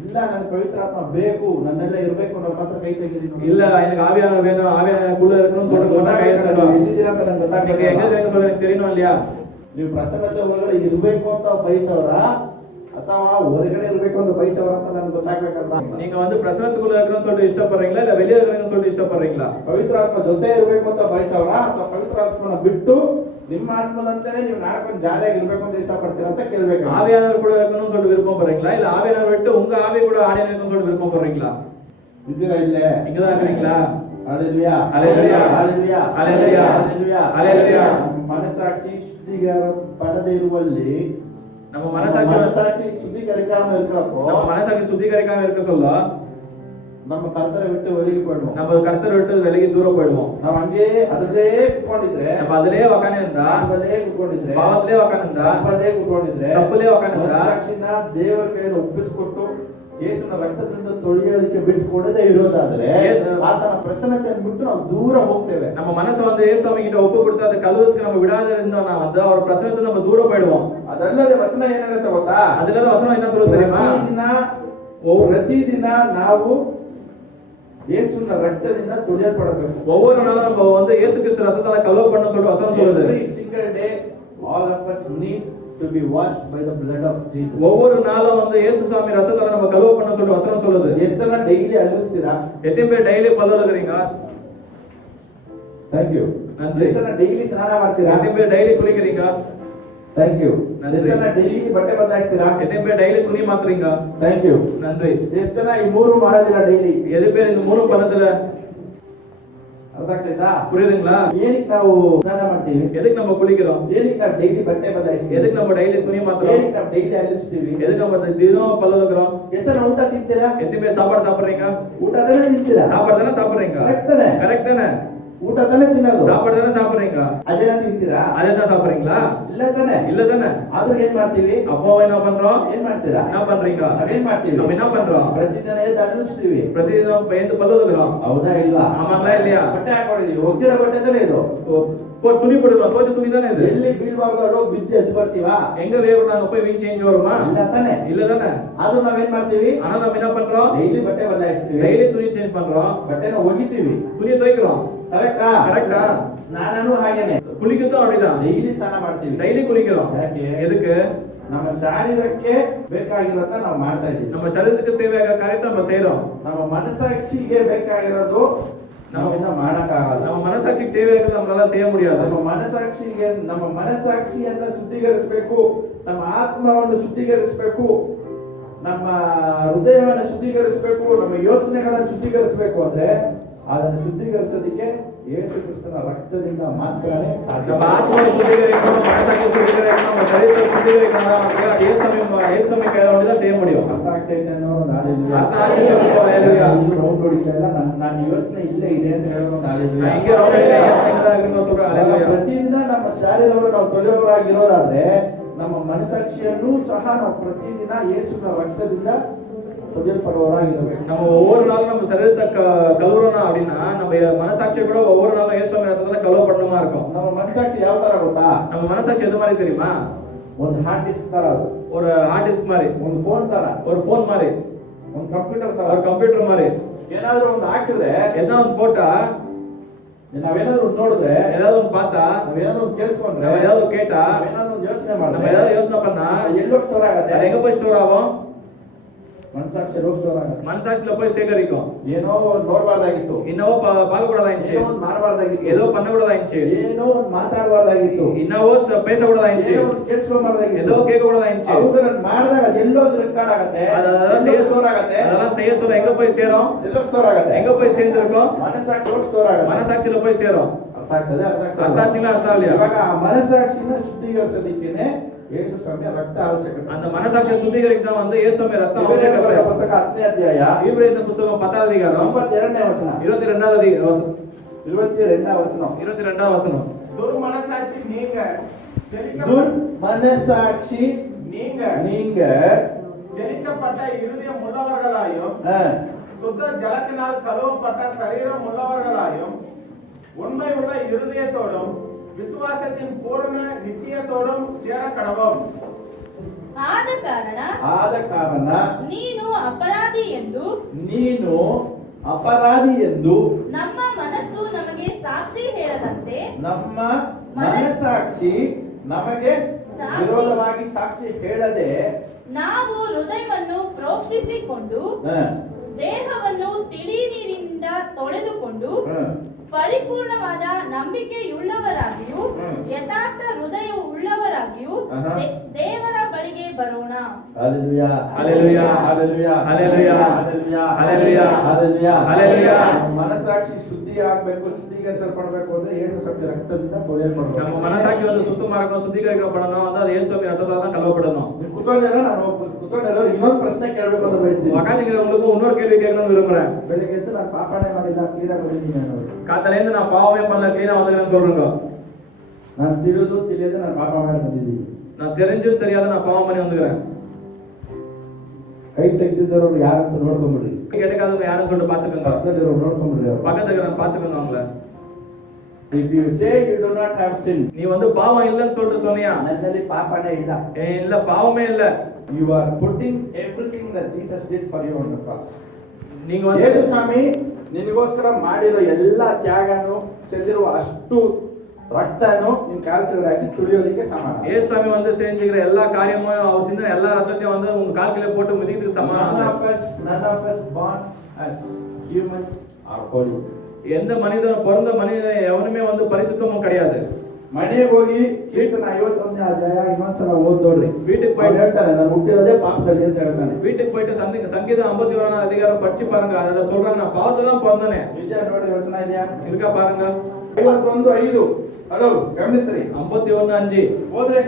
ಇಲ್ಲ ನನಗೆ ಪವಿತ್ರ ಆತ್ಮ ಬೇಕು, ನನ್ನೆಲ್ಲ ಇರ್ಬೇಕು ಅನ್ನೋರು ಮಾತ್ರ ಕೈ ತೆಗೀರಿ. இல்ல எனக்கு ஆவியானவர் வேணும், ஆவியானவர் எனக்குள்ள இருக்கணும்னு சொல்றவங்க மட்டும் கை எடுத்துங்க. ಎಲ್ಲಿದ್ದೀರಾ ಅಂತ ನಂಗೆ நீங்க எங்க ಗೊತ್ತಾಗ್ಬೇಕು. இருக்கீங்கன்னு சொல்லி எனக்கு தெரியணும் இல்லையா? ನೀವು ಪ್ರಸನ್ನತೆ ಒಳಗಡೆ ಇರ್ಬೇಕು ಅಂತ ಬಯಸೋರ ಅಥವಾ ಹೊರಗಡೆ ಇರ್ಬೇಕು ಅಂತ ಬಯಸೋರ ಅಂತ ನನಗೆ ಗೊತ್ತಾಗ್ಬೇಕಲ್ಲ. நீங்க வந்து பிரசனத்துக்குள்ள இருக்கணும்னு சொல்லிட்டு இஷ்டப்படுறீங்களா இல்ல வெளியே இருக்கணும்னு சொல்லிட்டு இஷ்டப்படுறீங்களா? ಪವಿತ್ರ ಆತ್ಮ ಜೊತೆ ಇರ್ಬೇಕು ಅಂತ ಬಯಸೋರ ಅಥವಾ ಪವಿತ್ರ ಆತ್ಮನ ಬಿಟ್ಟು ನಿಮ್ಮ ಆತ್ಮದಂತೆಯೇ ನೀವು ನಾಡ್ಕೊಂಡು ಜಾಲಿಯಾಗಿ ಇರ್ಬೇಕು ಅಂತ ಇಷ್ಟಪಡ್ತೀರಾ ಅಂತ ಕೇಳ್ಬೇಕು. ஆவியானவர் கூட இருக்கணும்னு சொல்லிட்டு விருப்பப்படுறீங்களா இல்ல ஆவியானவர் விட்டு உங்க ஆவி கூட ஆடியன் இருக்கணும்னு சொல்லிட்டு விருப்பப்படுறீங்களா? ಇದ್ದೀರಾ ಇಲ್ಲೇ? இங்கதான் இருக்கிறீங்களா? Hallelujah, hallelujah, hallelujah, hallelujah, hallelujah, hallelujah. ಮನಸಾಕ್ಷಿ ಶುದ್ಧೀಕರಣ ಪಡೆದೇ ಇರುವಲ್ಲಿ நம்ம மனசாட்சி சுத்திகரிக்காம இருக்கிறப்போ நம்ம மனசாட்சி சுத்திகரிக்காம இருக்க சொல்ல நம்ம கர்த்தரை விட்டு விலகி போயிடுவோம். நம்ம கர்த்தரை விட்டு விலகி தூரம் போயிடுவோம். ನಾವು ಹಂಗೆ ಅದರಲ್ಲೇ ಕುತ್ಕೊಂಡಿದ್ರೆ, நம்ம அதிலே உட்கார்ந்திருந்தா, ಅದರಲ್ಲೇ ಕುತ್ಕೊಂಡಿದ್ರೆ, ಪಾಪத்திலே ಉட்கார்ந்திருந்தಾ, ತಪ್ಪಲ್ಲೇ ಕುತ್ಕೊಂಡಿದ್ರೆ, ತಪ್ಪಲ್ಲೇ ಉட்கார்ந்திருந்தಾ, ಮನಸಾಕ್ಷಿನ ದೇವರ ಕೈಯಲ್ಲಿ ಒಪ್ಪಿಸಿಕೊಟ್ಟು ಯೇಸುವಿನ ರಕ್ತದಿಂದ ತೊಳೆಯೋದಕ್ಕೆ ಬಿಟ್ಟು ಕೊಡದೇ ಇರೋದಾದ್ರೆ ಆತನ ಪ್ರಸನ್ನತೆಯನ್ನು ಬಿಟ್ಟು ನಾವು ದೂರ ಹೋಗ್ತೇವೆ. நம்ம மனசை வந்து இயேசுவை கிட்ட ஒப்பு கொடுத்து அதை கழுவுறதுக்கு நம்ம விடாத இருந்தோம்னா வந்து அவர் பிரசன்னத்தை நம்ம தூரம் போயிடுவோம். ಅದಲ್ಲದೆ ವಚನ ಏನಾಗುತ್ತೆ ಗೊತ್ತಾ? ಅದಲ್ಲದೆ ವಚನ என்ன சொல்லுது தெரியுமா? ಪ್ರತಿದಿನ ನಾವು ಯೇಸುವಿನ ರಕ್ತದಿಂದ ತೊಳೆಯಲ್ಪಡಬೇಕು. ஒவ்வொரு நாளும் நம்ம வந்து இயேசு கிறிஸ்து ரத்தத்தால கழுவ பண்ணனும் சொல்லிட்டு வசனம் சொல்லுது. Every single day all of us need to be washed by the blood of Jesus. ஒவ்வொரு நாளும் வந்து இயேசு சாமி ரத்தத்தால நம்ம கழுவ பண்ண சொல்லிட்டு வசனம் சொல்லுது. ಎಷ್ಟು ಜನ ಡೈಲಿ ಅಲ್ಲಿಸ್ತೀರಾ? எத்தனை பேர் டெய்லி பல்லுலகிறீங்க? Thank you. நன்றி. ಎಷ್ಟು ಜನ ಡೈಲಿ ಸ್ನಾನ ಮಾಡ್ತೀರಾ? எத்தனை பேர் டெய்லி குளிக்கிறீங்க? Thank you. நன்றி. ಎಷ್ಟು ಜನ ಡೈಲಿ ಬಟ್ಟೆ ಬದಲಾಯಿಸ್ತೀರಾ? எத்தனை பேர் டெய்லி துணி மாத்துறீங்க? Thank you. நன்றி. ಎಷ್ಟು ಜನ ಈ ಮೂರು ಮಾಡೋದಿಲ್ಲ ಡೈಲಿ? எது பேர் இந்த மூணு பண்ணதுல? ಅರ್ಥ ಆಗ್ತೈತಾ? புரியுதுங்களா? ಏನಕ್ಕೆ ನಾವು ಸ್ನಾನ ಮಾಡ್ತೀವಿ? எதுக்கு நம்ம குளிக்கிறோம்? ಏನಕ್ಕೆ ನಾವು ಡೈಲಿ ಬಟ್ಟೆ ಬದಲಾಯಿಸ್ತೀವಿ? எதுக்கு நம்ம டெய்லி துணி மாத்துறோம்? ಏನಕ್ಕೆ ನಾವು ಡೈಲಿ ಅಲ್ಲಿಸ್ತೀವಿ? எதுக்கு நம்ம தினம் பல்லுலகிறோம்? ಎಷ್ಟು ಜನ ಊಟ ತಿಂತೀರಾ? எத்தனை பேர் சாப்பாடு சாப்பிடுறீங்க? ಊಟ ತಾನೇ ತಿಂತೀರಾ? சாப்பாடு தானே சாப்பிடுறீங்க? ಕರೆಕ್ಟ್ ತಾನೆ? கரெக்ட் தானே? ಊಟ ತಾನೇ ತಿನ್ನೋದು? சாப்பாடு தானே சாப்பிடுறீங்க? ಅದೇನ ತಿಂತೀರಾ? அதே தான் சாப்பிடுறீங்களா? ಇಲ್ಲ ತಾನೆ? இல்ல தானே? ಆದ್ರೂ ಏನ್ ಮಾಡ್ತೀವಿ? அப்போ என்ன பண்றோம்? ಏನ್ ಮಾಡ್ತೀರಾ? என்ன பண்றீங்க? ನಾವೇನ್ ಮಾಡ್ತೀವಿ? நம்ம என்ன பண்றோம்? ಪ್ರತಿದಿನ ಎದ್ದು ಅಲ್ಲಿಸ್ತೀವಿ. ಪ್ರತಿದಿನ ಎದ್ದು ಪಲ್ಲುಲகிறோம். ಹೌದಾ ಇಲ್ವಾ? ஆமாங்களா இல்லையா? ಬಟ್ಟೆ ಹಾಕೊಂಡಿದೀವಿ. ಒಗ್ದಿರೋ ಬಟ್ಟೆ ತಾನೇ ಇದು? துணி போடுறோம். தோச்ச துணி தானே இது? ಎಲ್ಲಿ ಬೀಳ್ಬಾರ್ದು ಅಡೋಗಿ ಬಿದ್ದು ಎದ್ದು ಬರ್ತೀವಾ? எங்க வேணும் நாங்க போய் வீண் சேஞ்ச் வருமா? ಇಲ್ಲ ತಾನೆ? இல்ல தானே? ಆದ್ರೂ ನಾವೇನ್ ಮಾಡ್ತೀವಿ? ஆனா நம்ம என்ன பண்றோம்? ಡೈಲಿ ಬಟ್ಟೆ ಬದಲಾಯಿಸ್ತೀವಿ. டெய்லி துணி சேஞ்ச் பண்றோம். ಬಟ್ಟೆನ ಒಗಿತೀವಿ. துணியை துவைக்கிறோம். ಕರೆಕ್ಟಾ? கரெக்டா? ಸ್ನಾನನೂ ಹಾಗೇನೆ. குளிக்கிறதும் அப்படிதான். ಡೈಲಿ ಸ್ನಾನ ಮಾಡ್ತೀವಿ. டெய்லி குளிக்கிறோம். ಯಾಕೆ? எதுக்கு? ನಮ್ಮ ಶಾರೀರಕ್ಕೆ ಬೇಕಾಗಿರೋದನ್ನ ನಾವು ಮಾಡ್ತಾ ಇದೀವಿ. நம்ம சரீரத்துக்கு தேவையான காரியத்தை நம்ம செய்றோம். ನಮ್ಮ ಮನಸ್ಸಾಕ್ಷಿಗೆ ಬೇಕಾಗಿರೋದು ನಾವಿನ್ನ ಮಾಡಕ್ಕಾಗಲ್ಲ. நம்ம மனசாட்சிக்கு தேவையானது நம்மளால செய்ய முடியாது. ನಮ್ಮ ಮನಸ್ಸಾಕ್ಷಿಯನ್ನ ಶುದ್ಧೀಕರಿಸಬೇಕು, ನಮ್ಮ ಆತ್ಮವನ್ನು ಶುದ್ಧೀಕರಿಸಬೇಕು, ನಮ್ಮ ಹೃದಯವನ್ನು ಶುದ್ಧೀಕರಿಸಬೇಕು, ನಮ್ಮ ಯೋಚನೆಗಳನ್ನು ಶುದ್ಧೀಕರಿಸಬೇಕು ಅಂದ್ರೆ ಅದನ್ನು ಶುದ್ಧೀಕರಿಸೋದಕ್ಕೆ ಯೇಸು ಕ್ರಿಸ್ತನ ರಕ್ತದಿಂದ ಮಾತ್ರನೇ ಸಾಧ್ಯ. நம்ம ஆத்மாவை சுத்திகரிக்கணும், மனசாட்சியை சுத்திகரிக்கணும், நம்ம சரீரத்தை சுத்திகரிக்கணும். நமக்கு இயேசுவை கையாள தான் செய்ய முடியும். ಅರ್ಥ ಆಗ್ತೈತೆ ಅನ್ನೋದು ನಾಳೆಲ್ಲ ಅರ್ಥ ಆಗ್ತೈತೆ ಅನ್ನೋದು ನಾಳೆಲ್ಲ. ರೌಂಡ್ ಹೊಡಿತಾ ಇಲ್ಲ. ನನ್ನ ಯೋಚನೆ ಇಲ್ಲೇ ಇದೆ ಅಂತ ಹೇಳೋದು ನಾಳೆಲ್ಲ. ಹಿಂಗೆ ಅವ್ರಿಗೆ ಪ್ರತಿದಿನ ನಮ್ಮ ಶಾರೀರವನ್ನು ನಾವು ತೊಳೆಯುವವರಾಗಿರೋದಾದ್ರೆ ನಮ್ಮ ಮನಸ್ಸಾಕ್ಷಿಯನ್ನು ಸಹ ನಾವು ಪ್ರತಿದಿನ ಯೇಸುವಿನ ರಕ್ತದಿಂದ ತೊಳೆಯಲ್ಪಡುವವರಾಗಿರಬೇಕು. நம்ம ஒவ்வொரு நாளும் நம்ம சரீரத்தை கழுவுறோம் அப்படின்னா நம்ம மனசாட்சி கூட ஒவ்வொரு நாளும் இயேசுவின் ரத்தத்தால கழுவப்படணுமா இருக்கும். ನಮ್ಮ ಮನಸ್ಸಾಕ್ಷಿ ಯಾವ ತರ ಗೊತ್ತಾ? நம்ம மனசாட்சி எது மாதிரி தெரியுமா? ಒಂದು ಹಾರ್ಡ್ ಡಿಸ್ಕ್ ತರ, ಅದು ஒரு ஹார்ட் டிஸ்க் மாதிரி, ಒಂದು ಫೋನ್ ತರ, ஒரு போன் மாதிரி, ಒಂದು ಕಂಪ್ಯೂಟರ್ ತರ. ஒரு கம்ப்யூட்டர் மாதிரி. ಏನಾದ್ರೂ ಒಂದು ಹಾಕಿದ್ರೆ, எதனா ಒಂದು போட்டா, ನಾವೇನಾದ್ರೂ ಒಂದು ನೋಡಿದ್ರೆ, ஏதாவது ಒಂದು பார்த்தா, ನಾವೇನಾದ್ರೂ ಒಂದು ಕೇಳಿಸ್ಕೊಂಡ್ರೆ, நம்ம ஏதாவது கேட்டா, ನಾವೇನಾದ್ರೂ ಒಂದು ಯೋಚನೆ நம்ம ಮಾಡಿದ್ರೆ, ஏதாவது யோசனை பண்ணா ಎಲ್ಲೋ ಸ್ಟೋರ್ ಆಗುತ್ತೆ. அது எங்க போய் ஸ்டோர் ஆகும்? ಮನಸ್ಸಾಕ್ಷಿ ಸ್ಟೋರ್ ಆಗುತ್ತೆ. மனசாட்சியில போய் சேகரிக்கும். ಏನೋ ನೋಡಬಾರ್ದಾಗಿತ್ತು, இன்னவோ பார்க்கக்கூடாதா இருந்துச்சு, ಏನೋ ಒಂದು ಮಾಡಬಾರ್ದಾಗಿತ್ತು, ஏதோ பண்ணக்கூடாதா இருந்துச்சு, ಏನೋ ಒಂದು ಮಾತಾಡಬಾರ್ದಾಗಿತ್ತು, இன்னவோ பேசக்கூடாதா இருந்துச்சு, ಏನೋ ಒಂದು ಕೇಳಿಸ್ಕೊಂಬಾರ್ದಾಗಿತ್ತು, ஏதோ கேட்கக்கூடாதா இருந்துச்சு. ಅವುಗಳನ್ನು ಮಾಡಿದಾಗ ಎಲ್ಲೋ ರೆಕಾರ್ಡ್ ಆಗುತ್ತೆ, ಎಲ್ಲೋ ಸ್ಟೋರ್ ಆಗುತ್ತೆ. அதெல்லாம் செய்ய சொல்ல எங்க போய் சேரும்? ಎಲ್ಲೋ ಸ್ಟೋರ್ ಆಗುತ್ತೆ. எங்க போய் சேர்ந்திருக்கும்? ಮನಸ್ಸಾಕ್ಷಿ ಸ್ಟೋರ್ ಆಗುತ್ತೆ. மனசாட்சியில போய் சேரும். ಅರ್ಥ ಆಗ್ತದೆ? ಅರ್ಥ ಆಗ್ತಿಲ್ಲ, ಅರ್ಥ ಆಗ್ಲಿಲ್ಲ. ಇವಾಗ ಆ ಮನಸ್ಸಾಕ್ಷಿನ ಶುದ್ಧೀಕರಿಸಲಿಕ್ಕೆ ಯೇಸು ಸ್ವಾಮಿಯ ರಕ್ತ ಅವಶ್ಯಕತೆ. அந்த மனசாட்சியை சுத்திகரிக்க வந்து இயேசுவின் ரத்தம் அவசியகತೆ. ಪುಸ್ತಕ 10ನೇ ಅಧ್ಯಾಯ இப்ராಹಿம் புத்தகம் 10வது அதிகாரம் 22ನೇ ವಚನ, 22வது வசனம், 22ನೇ ವಚನ. 22வது வசனம். துர்மனசாட்சி நீங்க துர்மனசாட்சி நீங்க ஜெனிக்கப்பட்ட இருதயம் உள்ளவர்களாயும் சுத்த ஜலத்தினால் கழுவப்பட்ட சரீரம் உள்ளவர்களாயும் உண்மை உள்ள இருதயத்தோடும் விசுவாசத்தின் பூர்ண நிச்சயத்தோடும் சேர கடவோம். ಆದ ಕಾರಣ ನೀನು ಅಪರಾಧಿ ಎಂದು ನಮ್ಮ ಮನಸ್ಸು ನಮಗೆ ಸಾಕ್ಷಿ ಹೇಳದಂತೆ, ನಮ್ಮ ಮನಸ್ಸಾಕ್ಷಿ ನಮಗೆ ವಿರೋಧವಾಗಿ ಸಾಕ್ಷಿ ಹೇಳದೆ ನಾವು ಹೃದಯವನ್ನು ಪ್ರೋಕ್ಷಿಸಿಕೊಂಡು ದೇಹವನ್ನು ತಿಳಿ ನೀರಿನಿಂದ ತೊಳೆದುಕೊಂಡು ಪರಿಪೂರ್ಣವಾದ ನಂಬಿಕೆಯುಳ್ಳವರಾಗಿಯೂ ಯಥಾರ್ಥ ಹೃದಯ ಉಳ್ಳವರಾಗಿಯೂ ದೇವರ ಬಳಿಗೆ ಬರೋಣ. Hallelujah, hallelujah, hallelujah, hallelujah, hallelujah, hallelujah, hallelujah. ಮನಸ್ಸಾಕ್ಷಿ ಶುದ್ಧಿ ಆಗಬೇಕು, ಶುದ್ಧೀಕರಿಸಲ್ಪಡಬೇಕು ಅಂದ್ರೆ ಯೇಸು ಸ್ವಾಮಿ ರಕ್ತದಿಂದ ತೊಳೆಯಲ್ಪಡಬೇಕು. நம்ம மனசாட்சி வந்து சுத்தமாக்கணும், சுத்திகரிக்கப்படணும், வந்து அது இயேசுவின் ரத்தத்தால தான் கழுவப்படணும். ಕುತ್ಕೊಂಡೆಲ್ಲ ಇನ್ನೊಂದು ಪ್ರಶ್ನೆ ಕೇಳಬೇಕು ಅಂತ ಬಯಸ್ತೀನಿ. உங்களுக்கு இன்னொரு கேள்வி கேட்கணும்னு விரும்புறேன். ಬೆಳಿಗ್ಗೆ ಎದ್ದು ನಾನು ಪಾಪನೇ ಮಾಡಿಲ್ಲ, ಕ್ಲೀನಾಗಿ ಬಂದಿದ್ದೀನಿ ಅನ್ನೋದು. காலையில இருந்து நான் பாவமே பண்ணல, கிளீனா வந்துக்கிறேன்னு சொல்றேங்க. ನಾನು ತಿಳಿಯದೆ ನಾನು ಪಾಪ ಮಾಡಿ ಬಂದಿದ್ದೀನಿ. நான் தெரிஞ்சு தெரியாத நான் பாவம் பண்ணி வந்துக்கிறேன். ಕೈ ತೆಗೆದಿದ್ದವರು ಯಾರಂತ ನೋಡ್ಕೊಂಡ್ಬಿಡ್ರಿ. கேட்காதவங்க யாரும் சொல்லிட்டு பாத்துக்கோங்க. ಪಕ್ಕದಲ್ಲಿರೋರು ನೋಡ್ಕೊಂಡ್ಬಿಡ್ರಿ. பக்கத்துல பாத்துக்கோங்க அவங்கள. If you say you do not have sin, நீ வந்து பாவம் இல்லன்னு சொல்லிட்டு சொன்னியா? ನನ್ನಲ್ಲಿ ಪಾಪನೇ ಇಲ್ಲ, இல்ல பாவமே இல்ல. You are putting everything that Jesus did for you on the cross. நீங்க வந்து ಯೇಸು ಸ್ವಾಮಿ ನಿನಗೋಸ್ಕರ ಮಾಡಿರೋ ಎಲ್ಲ ತ್ಯಾಗನು ಚೆಲ್ಲಿರುವ ಅಷ್ಟು ரத்தனோ ನಿನ್ನ ಕಾಲ್ಕೆಳಗೆ ಹಾಕಿ ತುಳಿಯೋದಕ್ಕೆ ಸಮಾನ. ஏசாமி வந்து செஞ்சுக்கிற எல்லா காரியமும் அவர் சின்ன எல்லா ரத்தத்தையும் வந்து உங்க கால்கில போட்டு மிதிக்கிறதுக்கு சமானம். None of us born as humans are holy. எந்த மனிதனும் பிறந்த மனிதன் எவனுமே வந்து பரிசுத்தமும் கிடையாது. ಮನೆಗೆ ಹೋಗಿ ಕೀರ್ತನ 51ನೇ ಅಧ್ಯಾಯ ಇನ್ನೊಂದ್ಸಲ ಓದ್ ನೋಡ್ರಿ. வீட்டுக்கு போய் ಹೇಳ್ತಾರೆ ನಾನು ಹುಟ್ಟಿರೋದೇ ಪಾಪದಲ್ಲಿ ಅಂತ ಹೇಳ್ತಾನೆ. வீட்டுக்கு போயிட்டு சங்கீதம் 51ஆம் அதிகாரம் படிச்சு பாருங்க. அதுல சொல்றாங்க நான் பாவத்துல தான் பிறந்தனே. ನಿಜ ನೋಡಿ ವಚನ ಇದೆಯಾ? இருக்கா பாருங்க. 51:5. ಹಲೋ ಗಮನಿಸ್ರಿ. 51:5 ಹೋದ್ರೆ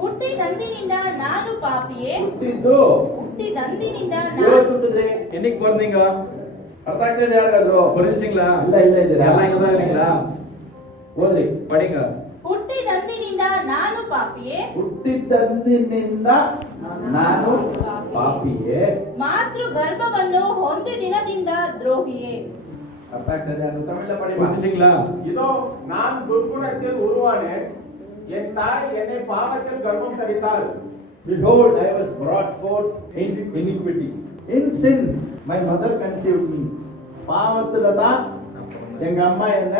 ಹುಟ್ಟಿದಂದಿನಿಂದ ನಾನು ಪಾಪಿಯೇ. ಹುಟ್ಟಿದಂದಿನಿಂದ ಇವತ್ತು ಹುಟ್ಟಿದ್ರೆ என்னைக்கு பிறந்தீங்க? ಅರ್ಥ ಆಗ್ತದೆ ಯಾರಿಗಾದ್ರು? புரிஞ்சுங்களா? ಇಲ್ಲ ಇದ್ದೀರಾ? எல்லாம் இங்க தான் இருக்கீங்களா? ಓದ್ರಿ படிங்க. ಹುಟ್ಟಿದಂದಿನಿಂದ ನಾನು ಪಾಪಿಯೇ. ಹುಟ್ಟಿದಂದಿನಿಂದ ನಾನು ಪಾಪಿಯೇ. ಮಾತೃ ಗರ್ಭವನ್ನು ಹೊಂದಿ ದಿನದಿಂದ ದ್ರೋಹಿಯೇ. ಅರ್ಥ ಆಗ್ತದೆ? ಅದು ತಮಿಳ ಪಡಿ. புரிஞ்சுங்களா? இதோ நான் துர்க்குணத்தில் உருவானேன், என் தாய் என்னை பாவத்தில் கர்ப்பம் தரித்தாள். Behold, I was brought forth in iniquity. In sin, my mother conceived me. பாவத்துல தான் எங்க அம்மா என்ன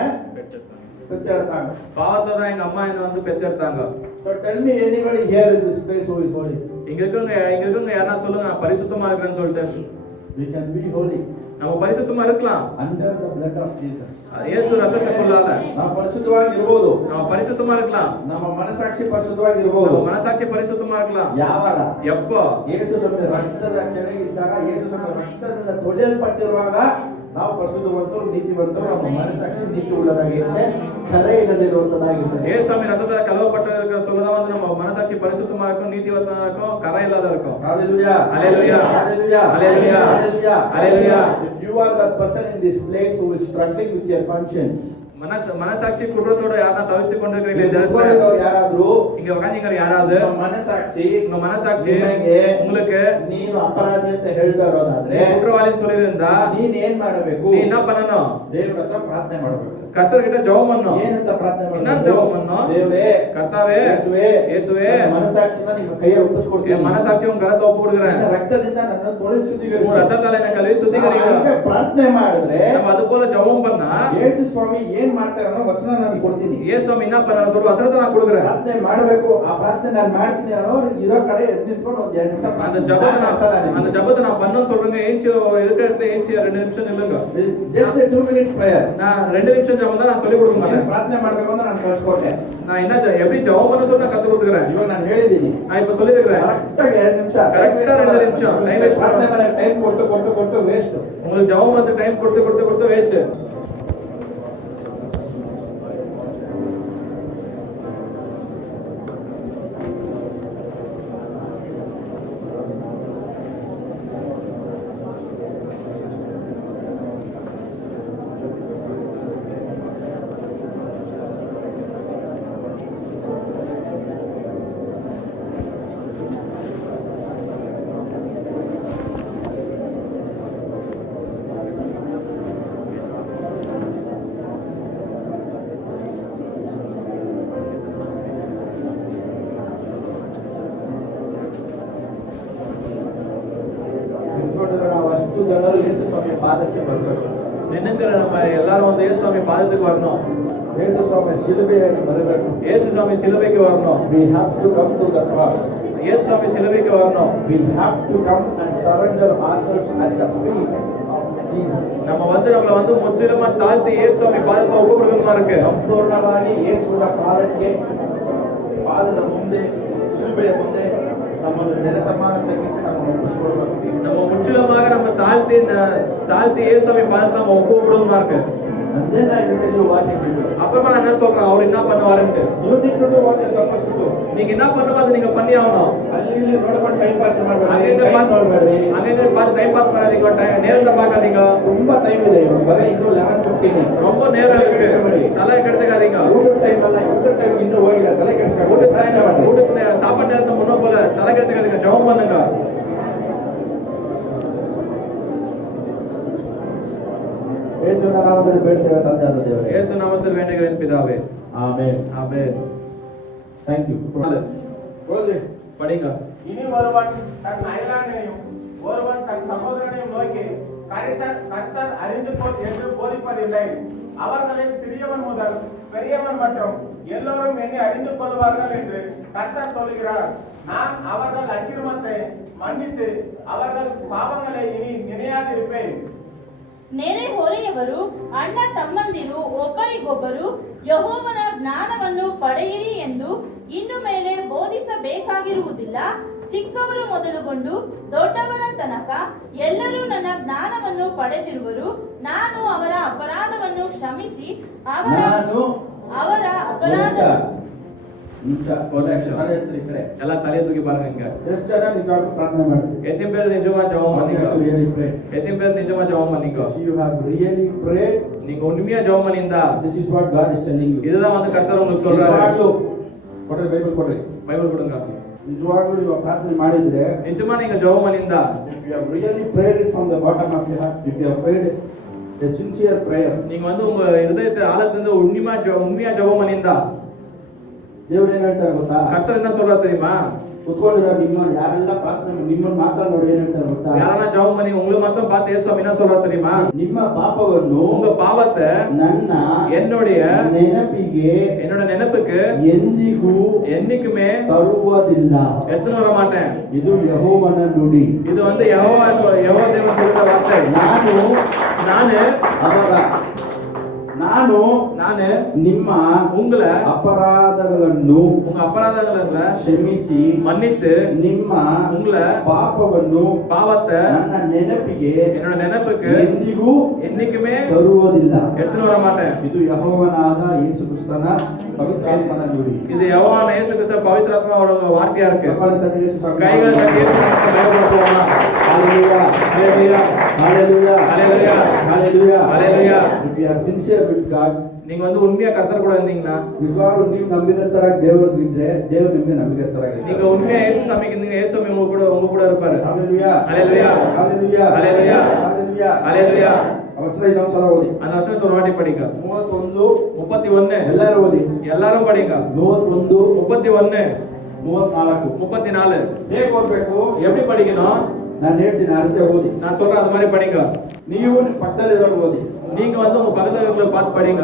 பெற்றெடுத்தாங்க. பாவத்துல தான் எங்க அம்மா என்ன வந்து பெற்றெடுத்தாங்க. So tell me anybody here in this place who is holy. இங்க இருக்கவங்க யாரா சொல்லுங்க நான் பரிசுத்தமா இருக்கிறேன்னு சொல்லிட்டு. We can be holy. நம்ம பரிசுத்தமா இருக்கலாம். Under the blood of Jesus. இயேசு ரத்தத்துக்குள்ளால ನಾವು ಪರಿಶುದ್ಧವಾಗಿ ಇರಬಹುದು. ನಾವು ಪರಿಸುத்தமா இருக்கலாம். ನಮ್ಮ ಮನಸಾಕ್ಷಿ ಪರಿಶುದ್ಧವಾಗಿ ಇರಬಹುದು. நம்ம மனசாட்சி பரிசுத்தமா இருக்கலாம். ಯಾವಾಗ? எப்போ? ಯೇಸು ಸ್ವಾಮಿ ರಕ್ತದ ಕೆಳಗೆ ಇದ್ದಾಗ, ಯೇಸು ಸ್ವಾಮಿ ರಕ್ತದಿಂದ ತೊಳೆಯಲ್ಪಟ್ಟಿರುವಾಗ ನಾವು ಪರಿಶುದ್ಧವಂತರು, ನೀತಿವಂತರು, ನಮ್ಮ ಮನಸಾಕ್ಷಿ ನೀತಿ ಉಳ್ಳದಾಗಿರುತ್ತೆ, ಕರೆ ಇಲ್ಲದಿರುವಂತದಾಗಿರುತ್ತೆ. ஏசாமி ரத்தத்துல கலவப்பட்டிருக்கிற சொல்லதான் வந்து நம்ம மனசாட்சி பரிசுத்தமா இருக்கும், நீதிவந்தமா இருக்கும், கரை இல்லாத இருக்கும். Hallelujah. Hallelujah. Hallelujah. Hallelujah. Hallelujah. Hallelujah. If you are that person in this place who is struggling with your conscience, மனசாட்சி குற்றத்தோட யாரா தவிச்சு கொண்டிருக்கிறீங்க, ಯಾರಾದ್ರೂ இங்க உட்கார்ந்தீங்க யாராவது ಮನಸಾಕ್ಷಿ உங்க மனசாட்சி உங்களுக்கு ನೀನು ಅಪರಾಧಿ ಅಂತ ಹೇಳ್ತಾ ಇರೋದಾದ್ರೆ, குற்றவாளி சொல்லியிருந்தா ನೀನ್ ಏನ್ ಮಾಡಬೇಕು? நீ என்ன பண்ணணும்? ದೇವರ ಹತ್ರ ಪ್ರಾರ್ಥನೆ ಮಾಡಬೇಕು. கர்த்தர்கிட்ட ஜெபம் பண்ணணும். ಏನಂತ ಪ್ರಾರ್ಥನೆ ಮಾಡಬೇಕು? என்ன ஜெபம் பண்ணணும்? ದೇವರೇ, கர்த்தாவே, இயேசுவே, ಮನಸಾಕ್ಷಿನ ನಿಮ್ಮ ಕೈಯಲ್ಲಿ ಒಪ್ಪಿಸಿಕೊಡ್ತೀನಿ. என் மனசாட்சி உங்க கரத்தை ஒப்பு கொடுக்கிறேன். ನಿನ್ನ ರಕ್ತದಿಂದ ನನ್ನ ತೊಳೆದು ಶುದ್ಧೀಕರಿಸು. உங்க ரத்தத்தால என்ன கழுவி சுத்திகரிங்க. ಹಾಗೆ ಪ್ರಾರ್ಥನೆ ಮಾಡಿದ್ರೆ நம்ம அது போல ஜெபம் பண்ணா ಯೇಸು ಸ್ವಾಮಿ ಏನ್ ಮಾಡ್ತಾರೆ ಅನ್ನೋ ವಚನ ನಾನು ಕೊಡ್ತೀನಿ. இயேசுவாமி என்ன பண்றாரு சொல்ற வசனத்தை நான் கொடுக்கிறேன். ಪ್ರಾರ್ಥನೆ ಮಾಡಬೇಕು. ಆ ಪ್ರಾರ್ಥನೆ ನಾನು ಮಾಡ್ತೀನಿ ಅನ್ನೋ ಇರೋ ಕಡೆ ಎದ್ದು ನಿಂತ್ಕೊಂಡು ಒಂದು 2 ನಿಮಿಷ அந்த ஜெபத்தை நான் பண்ணனும் சொல்றேங்க. ஏஞ்சி இருக்கிற இடத்துல ஏஞ்சி 2 நிமிஷம் நில்லுங்க. just a 2 minute prayer. நான் 2 நிமிஷம் ஜெபம் தான் நான் சொல்லி கொடுக்க மாட்டேன். ಪ್ರಾರ್ಥನೆ ಮಾಡಬೇಕು ಅಂತ ನಾನು ಕಳಿಸ್ಕೊಟ್ಟೆ. நான் என்ன எப்படி ஜெபம் பண்ண சொல்ல கத்து கொடுக்கிறேன். ಇವಾಗ ನಾನು ಹೇಳಿದ್ದೀನಿ. நான் இப்ப சொல்லி இருக்கிறேன். ಕರೆಕ್ಟ್ ಆಗಿ 2 ನಿಮಿಷ. கரெக்ட்டா 2 நிமிஷம் டைம் வேஸ்ட் ಪ್ರಾರ್ಥನೆ ಮಾಡಿ ಟೈಮ್ ಕೊಟ್ಟು ವೇಸ್ಟ್. உங்களுக்கு ஜெபம் பண்ண டைம் கொடுத்து வேஸ்ட். ನಾವು ಅಷ್ಟು ಜನರು ಯೇಸು ಸ್ವಾಮಿ ಪಾದಕ್ಕೆ ಬರಬೇಕು. நின்னுக்கிற நம்ம எல்லாரும் வந்து இயேசுவாமி பாதத்துக்கு வரணும். ಯೇಸು ಸ್ವಾಮಿ ಶಿಲುಬೆಯಾಗಿ ಬರಬೇಕು. இயேசுவாமி சிலுவைக்கு வரணும். We have to come to the cross. இயேசுவாமி சிலுவைக்கு வரணும். We have to come and surrender ourselves at the feet of Jesus. நம்ம வந்து நம்மள வந்து முற்றிலுமா தாழ்த்தி இயேசுவாமி பாதத்துல ஒப்பு கொடுக்கணுமா இருக்கு. ಸಂಪೂರ್ಣವಾಗಿ ಯೇಸುವಿನ ಪಾದಕ್ಕೆ, ಪಾದದ ಮುಂದೆ, ಶಿಲುಬೆಯ ಮುಂದೆ ನಮ್ಮನ್ನು ನೆಲಸಮಾನ ತಗ್ಗಿಸಿ ನಮ್ಮನ್ನು ಒಪ್ಪಿಸಿಕೊಡಬೇಕು. நம்ம முற்றிலுமாக நம்ம தாழ்த்தி இயேசுவாமி பாதத்துல நம்ம ஒப்பு கொடுக்கணுமா இருக்கு. And then I will tell you what you do. அப்புறமா நான் என்ன சொல்றேன் அவர் என்ன பண்ணுவாருன்னு. You need to do what you are supposed to do. நீங்க என்ன பண்ணணும் அதை நீங்க பண்ணி ஆகணும். ಅಲ್ಲಿ ಇಲ್ಲಿ ನೋಡ್ಕೊಂಡು ಟೈಮ್ ಪಾಸ್ ಮಾಡಬೇಡಿ. அங்கங்க பார்த்து டைம் பாஸ் பண்ணாதீங்க. நேரத்தை பார்க்காதீங்க. ತುಂಬಾ ಟೈಮ್ ಇದೆ. ಬರೀ ಇನ್ನೂ 11:15. ரொம்ப நேரம் இருக்கு. தலை கெடுத்துக்காதீங்க. ಊಟದ ಟೈಮ್ ಅಲ್ಲ, ಊಟದ ಟೈಮ್ ಇನ್ನೂ ಹೋಗಿಲ್ಲ. ತಲೆ ಕೆಡಿಸ್ಕೊಂಡು வீட்டுக்கு சாப்பாடு நேரத்தை முன்ன போல தலை கெடுத்துக்காதீங்க. ஜெபம் பண்ணுங்க. ಯೇಸುವಿನ ನಾಮದಲ್ಲಿ ಬೇಡ್ತೇವೆ ತಂದೆಯಾದ ದೇವರೇ. இயேசு நாமத்தில் வேண்டுகிறேன் பிதாவே. ಆಮೆನ್. ஆமென். Thank you. ஓதி படிங்க. இனி ஒருவன் தன் அயலானையும் ஒருவன் தன் சகோதரனையும் நோக்கி கர்த்தர் அறிந்து கொள் என்று போதிப்பதில்லை. அவர்களில் சிறியவன் முதல் பெரியவன் மற்றும் எல்லோரும் என்னை அறிந்து கொள்வார்கள் என்று கர்த்தர் சொல்கிறார். நான் அவர்கள் அக்கிரமத்தை மன்னித்து அவர்கள் பாவங்களை இனி நினையாதிருப்பேன். ನೆರೆ ಹೊರೆಯವರು ಅಣ್ಣ ತಮ್ಮಂದಿರು ಒಬ್ಬರಿಗೊಬ್ಬರು ಯೆಹೋವನ ಜ್ಞಾನವನ್ನು ಪಡೆಯಿರಿ ಎಂದು ಇನ್ನು ಮೇಲೆ ಬೋಧಿಸಬೇಕಾಗಿರುವುದಿಲ್ಲ. ಚಿಕ್ಕವರು ಮೊದಲುಗೊಂಡು ದೊಡ್ಡವರ ತನಕ ಎಲ್ಲರೂ ನನ್ನ ಜ್ಞಾನವನ್ನು ಪಡೆದಿರುವರು. ನಾನು ಅವರ ಅಪರಾಧವನ್ನು ಕ್ಷಮಿಸಿ ಅವರ ಅಪರಾಧ ಎಲ್ಲ ತಲೆ ತೂಗಿ பாருங்க. ಎಷ್ಟು ಜನ ನಿಜವಾಗ್ಲೂ ಪ್ರಾರ್ಥನೆ ಮಾಡ್ತೀವಿ? எத்தனை பேர் நிஜமா ஜெபம் பண்ணீங்க? எத்தனை பேர் நிஜமா ஜெபம் பண்ணீங்க? You have really prayed. நீங்க உண்மையா ஜெபம் பண்ணிருந்தா This is what God is telling you. இதுதான் வந்து கர்த்தர் உங்களுக்கு சொல்றாரு. ನಿಜವಾಗ್ಲೂ ಕೊಡ್ರಿ, ಬೈಬಲ್ ಕೊಡ್ರಿ. பைபிள் கொடுங்க. ನಿಜವಾಗ್ಲೂ ನೀವು ಪ್ರಾರ್ಥನೆ ಮಾಡಿದ್ರೆ, நிஜமா நீங்க ஜெபம் பண்ணிருந்தா, if you have really prayed it from the bottom of your heart, if you have prayed a sincere prayer, நீங்க வந்து உங்க இதயத்தை ஆழத்துல இருந்து உண்மையா ஜெபம் பண்ணிருந்தா, ದೇವರು ಏನ್ ಹೇಳ್ತಾರೆ ಗೊತ್ತಾ? கர்த்தர் என்ன சொல்றாரு தெரியுமா? ಕುತ್ಕೊಂಡಿರೋ ನಿಮ್ಮ ಯಾರೆಲ್ಲ ಪ್ರಾರ್ಥನೆ ನಿಮ್ಮನ್ನ ಮಾತ್ರ ನೋಡಿ ಏನ್ ಹೇಳ್ತಾರೆ ಗೊತ್ತಾ? யாரெல்லாம் ஜெபம் பண்ணி உங்களை மட்டும் பார்த்து இயேசு என்ன சொல்றாரு தெரியுமா? ನಿಮ್ಮ ಪಾಪವನ್ನು, உங்க பாவத்தை ನನ್ನ என்னுடைய ನೆನಪಿಗೆ, என்னோட நினைப்புக்கு ಎಂದಿಗೂ என்னைக்குமே ತರುವುದಿಲ್ಲ. எடுத்துன்னு வர மாட்டேன். ಇದು ಯೆಹೋವನ ನುಡಿ. இது வந்து யெகோவா தேவன் சொல்ற வார்த்தை. ನಾನು ನಿಮ್ಮ உங்களை ಅಪರಾಧಗಳನ್ನು, உங்க ಅಪರಾಧಗಳನ್ನ ಕ್ಷಮಿಸಿ, மன்னித்து ನಿಮ್ಮ உங்களை ಪಾಪವನ್ನು, பாவத்தை ನನ್ನ ನೆನಪಿಗೆ, என்னோட நினைப்புக்கு ಎಂದಿಗೂ என்னைக்குமே ತರುವುದಿಲ್ಲ. எடுத்துன்னு வர மாட்டேன். ಇದು ಯೆಹೋವನಾದ ಯೇಸು ಕ್ರಿಸ್ತನ ಪವಿತ್ರಾತ್ಮನ ನುಡಿ. இது யெகோவான இயேசு கிறிஸ்து பவித்ராத்மாவோட வார்த்தையா இருக்கு. ಕೈகளை ತಟ್ಟಿ ಯೇಸು கைகளை தட்டி இயேசு கிறிஸ்துவை பயன்படுத்துவோமா? Hallelujah. Hallelujah. Hallelujah. Hallelujah. Hallelujah. Hallelujah. If you are sincere with God, நீங்க வந்து உண்மையா கர்த்தர் கூட இருந்தீங்கன்னா, ನಿಜವಾಗ್ಲೂ ನೀವು ನಂಬಿಕಸ್ಥರಾಗಿ ದೇವರಿಗೆ ಇದ್ರೆ ದೇವರು ನಿಮಗೆ ನಂಬಿಕಸ್ಥರಾಗಿ. நீங்க உண்மையா இயேசு சாமிக்கு இருந்தீங்க, இயேசு உங்க கூட இருப்பாரு. Hallelujah. Hallelujah. Hallelujah. Hallelujah. Hallelujah. Hallelujah. ಅವಸರ ಇನ್ನೊಂದು ಸಲ ಓದಿ. அந்த வசனத்தை ஒரு வாட்டி படிங்க. 31 ಎಲ್ಲರೂ ಓದಿ. எல்லாரும் படிங்க. 31 34 34 ಹೇಗೆ ಓದಬೇಕು? எப்படி படிக்கணும்? ನಾನು ಹೇಳ್ತೀನಿ, ಅರ್ಥ ಓದಿ. நான் சொல்றேன் அந்த மாதிரி படிங்க. ನೀವು ಪಕ್ಕದಲ್ಲಿರೋರು ಓದಿ. நீங்க வந்து உங்க பக்கத்துல இருக்கிறவங்களை பார்த்து படிங்க.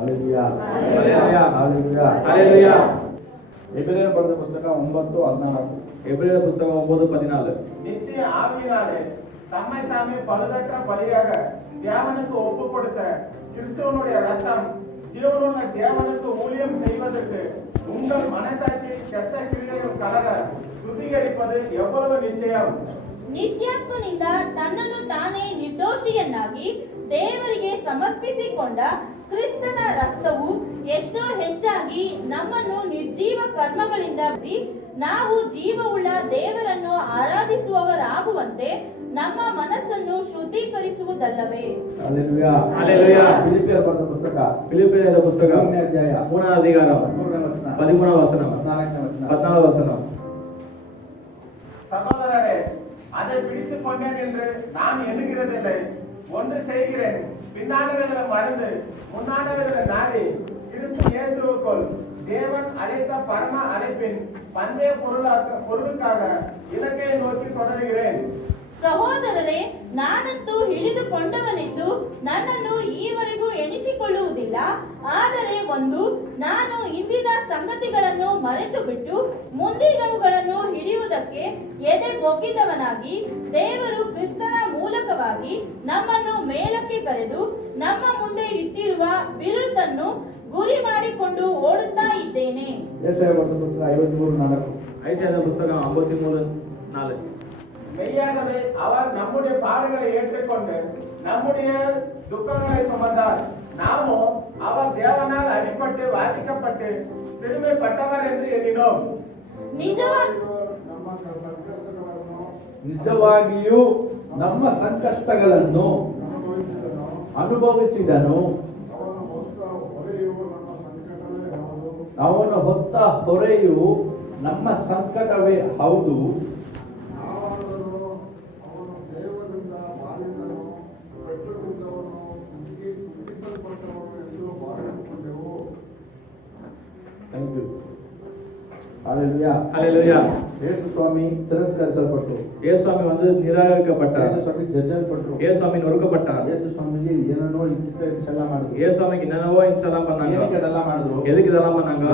Hallelujah. Hallelujah. Hallelujah. Hallelujah. ಎಬ್ರಿಯರ ಬರೆದ ಪುಸ್ತಕ 9:14. எபிரேயர் புத்தகம் 9:14. நித்திய ஆவியினாலே தம்மை தாமே பழுதற்ற பலியாக தேவனுக்கு ஒப்பு கொடுத்த கிறிஸ்துவனுடைய ரத்தம் ஜீவனுள்ள தேவனுக்கு ஊழியம் செய்வதற்கு உங்கள் மனசாட்சி செத்த கிரியைகள் கலர சுத்திகரிப்பது எவ்வளவு நிச்சயம். ನಿತ್ಯಾತ್ಮನಿಂದ ತನ್ನನ್ನು ತಾನೇ ನಿರ್ದೋಷಿಯನ್ನಾಗಿ ದೇವರಿಗೆ ಸಮರ್ಪಿಸಿಕೊಂಡ ಕ್ರಿಸ್ತನ ರಕ್ತವು ಎಷ್ಟೋ ಹೆಚ್ಚಾಗಿ ನಮ್ಮನ್ನು ನಿರ್ಜೀವ ಕರ್ಮಗಳಿಂದ ನಾವು ಜೀವವುಳ್ಳ ದೇವರನ್ನು ಆರಾಧಿಸುವವರಾಗುವಂತೆ ನಮ್ಮ ಮನಸ್ಸನ್ನು ಶುದ್ಧೀಕರಿಸುವುದಲ್ಲವೇ. Hallelujah. Hallelujah. ಫಿಲಿಪ್ಪಿಯರ ಬರೆದ ಪುಸ್ತಕ, பிலிப்பியர் புத்தகம் 3ನೇ ಅಧ್ಯಾಯ 3வது அதிகாரம் 13ನೇ ವಚನ 13வது வசனம் 14ನೇ ವಚನ 14வது வசனம். சகோதரரே, அதை பிடித்துக் கொண்டேன் என்று நான் எண்ணுகிறதில்லை. ஒன்று செய்கிறேன், பின்னானவைகளை மறந்து முன்னானவைகளை நாடி கிறிஸ்து இயேசுவுக்குள் தேவன் அழைத்த பரம அழைப்பின் பந்தய பொருளுக்காக இலக்கை நோக்கி தொடர்கிறேன். ಸಹೋದರರೇ, ನಾನಂತೂ ಹಿಡಿದುಕೊಂಡವನೆಂದು ನನ್ನನ್ನು ಈವರೆಗೂ ಎಣಿಸಿಕೊಳ್ಳುವುದಿಲ್ಲ. ಆದರೆ ನಾನು ಇಂದಿನ ಸಂಗತಿಗಳನ್ನು ಮರೆತು ಬಿಟ್ಟು ಮುಂದಿನವುಗಳನ್ನು ಹಿಡಿಯುವುದಕ್ಕೆ ಎದೆ ಬೊಗ್ಗಿದವನಾಗಿ ದೇವರು ಕ್ರಿಸ್ತನ ಮೂಲಕವಾಗಿ ನಮ್ಮನ್ನು ಮೇಲಕ್ಕೆ ಕರೆದು ನಮ್ಮ ಮುಂದೆ ಇಟ್ಟಿರುವ ಬಿರುದನ್ನು ಗುರಿ ಮಾಡಿಕೊಂಡು ಓಡುತ್ತಾ ಇದ್ದೇನೆ. ಯೆಶಾಯ ಬರೆದ ಪುಸ್ತಕ 53:4. ஐசாயா புத்தகம் 53:4. மெய்யாகவே அவர் நம்முடைய பாடுகளை ஏற்றுக்கொண்டு நம்முடைய துக்கங்களை சுமந்தார். நாமும் அவர் தேவனால் அடிபட்டு வாதிக்கப்பட்டு சிறுமைப்பட்டவர் என்று எண்ணினோம். ನಿಜವಾಗಿಯೂ ನಮ್ಮ ಸಂಕಷ್ಟಗಳನ್ನು ಅನುಭವಿಸಿದನು. ಅವನು ಹೊತ್ತ ಹೊರೆಯು ನಮ್ಮ ಸಂಕಟವೇ ಹೌದು. ಯಾವಾಗಲೂ ಅವನು ದೇವರಿಂದ ಬಾಲಿಕನು ಬೆಟ್ಟದಿಂದವನು ಕುಗ್ಗಿಸಲ್ಪಟ್ಟವನು ಎಂದು ಭಾವಿಸಿಕೊಂಡೆವು. Thank you. ஹalleluya. ஹalleluya. ಯೇಸು ಸ್ವಾಮಿ ತಿರಸ್ಕರಿಸಲ್ಪಟ್ಟರು. ಯೇಸು ಸ್ವಾಮಿ வந்து நிராகரிக்கப்பட்டார். ಯೇಸು ಸ್ವಾಮಿ ಜಜ್ಜಲ್ಪಟ್ಟರು. ಯೇಸು ಸ್ವಾಮಿ ನೊರಕப்பட்டார். ಯೇಸು ಸ್ವಾಮಿಗೆ ಏನೋ ಇನ್ಸಿಡೆಂಟ್ಸ್ ಎಲ್ಲ ಮಾಡಿದ್ರು. ಯೇசு ಸ್ವಾமிக்கு என்னென்னவோ இன்சலாம் பண்ணாங்க. ಏನಕ್ಕೆ ಅದೆಲ್ಲ ಮಾಡಿದ್ರು? எதுக்கு இதெல்லாம் பண்ணாங்க?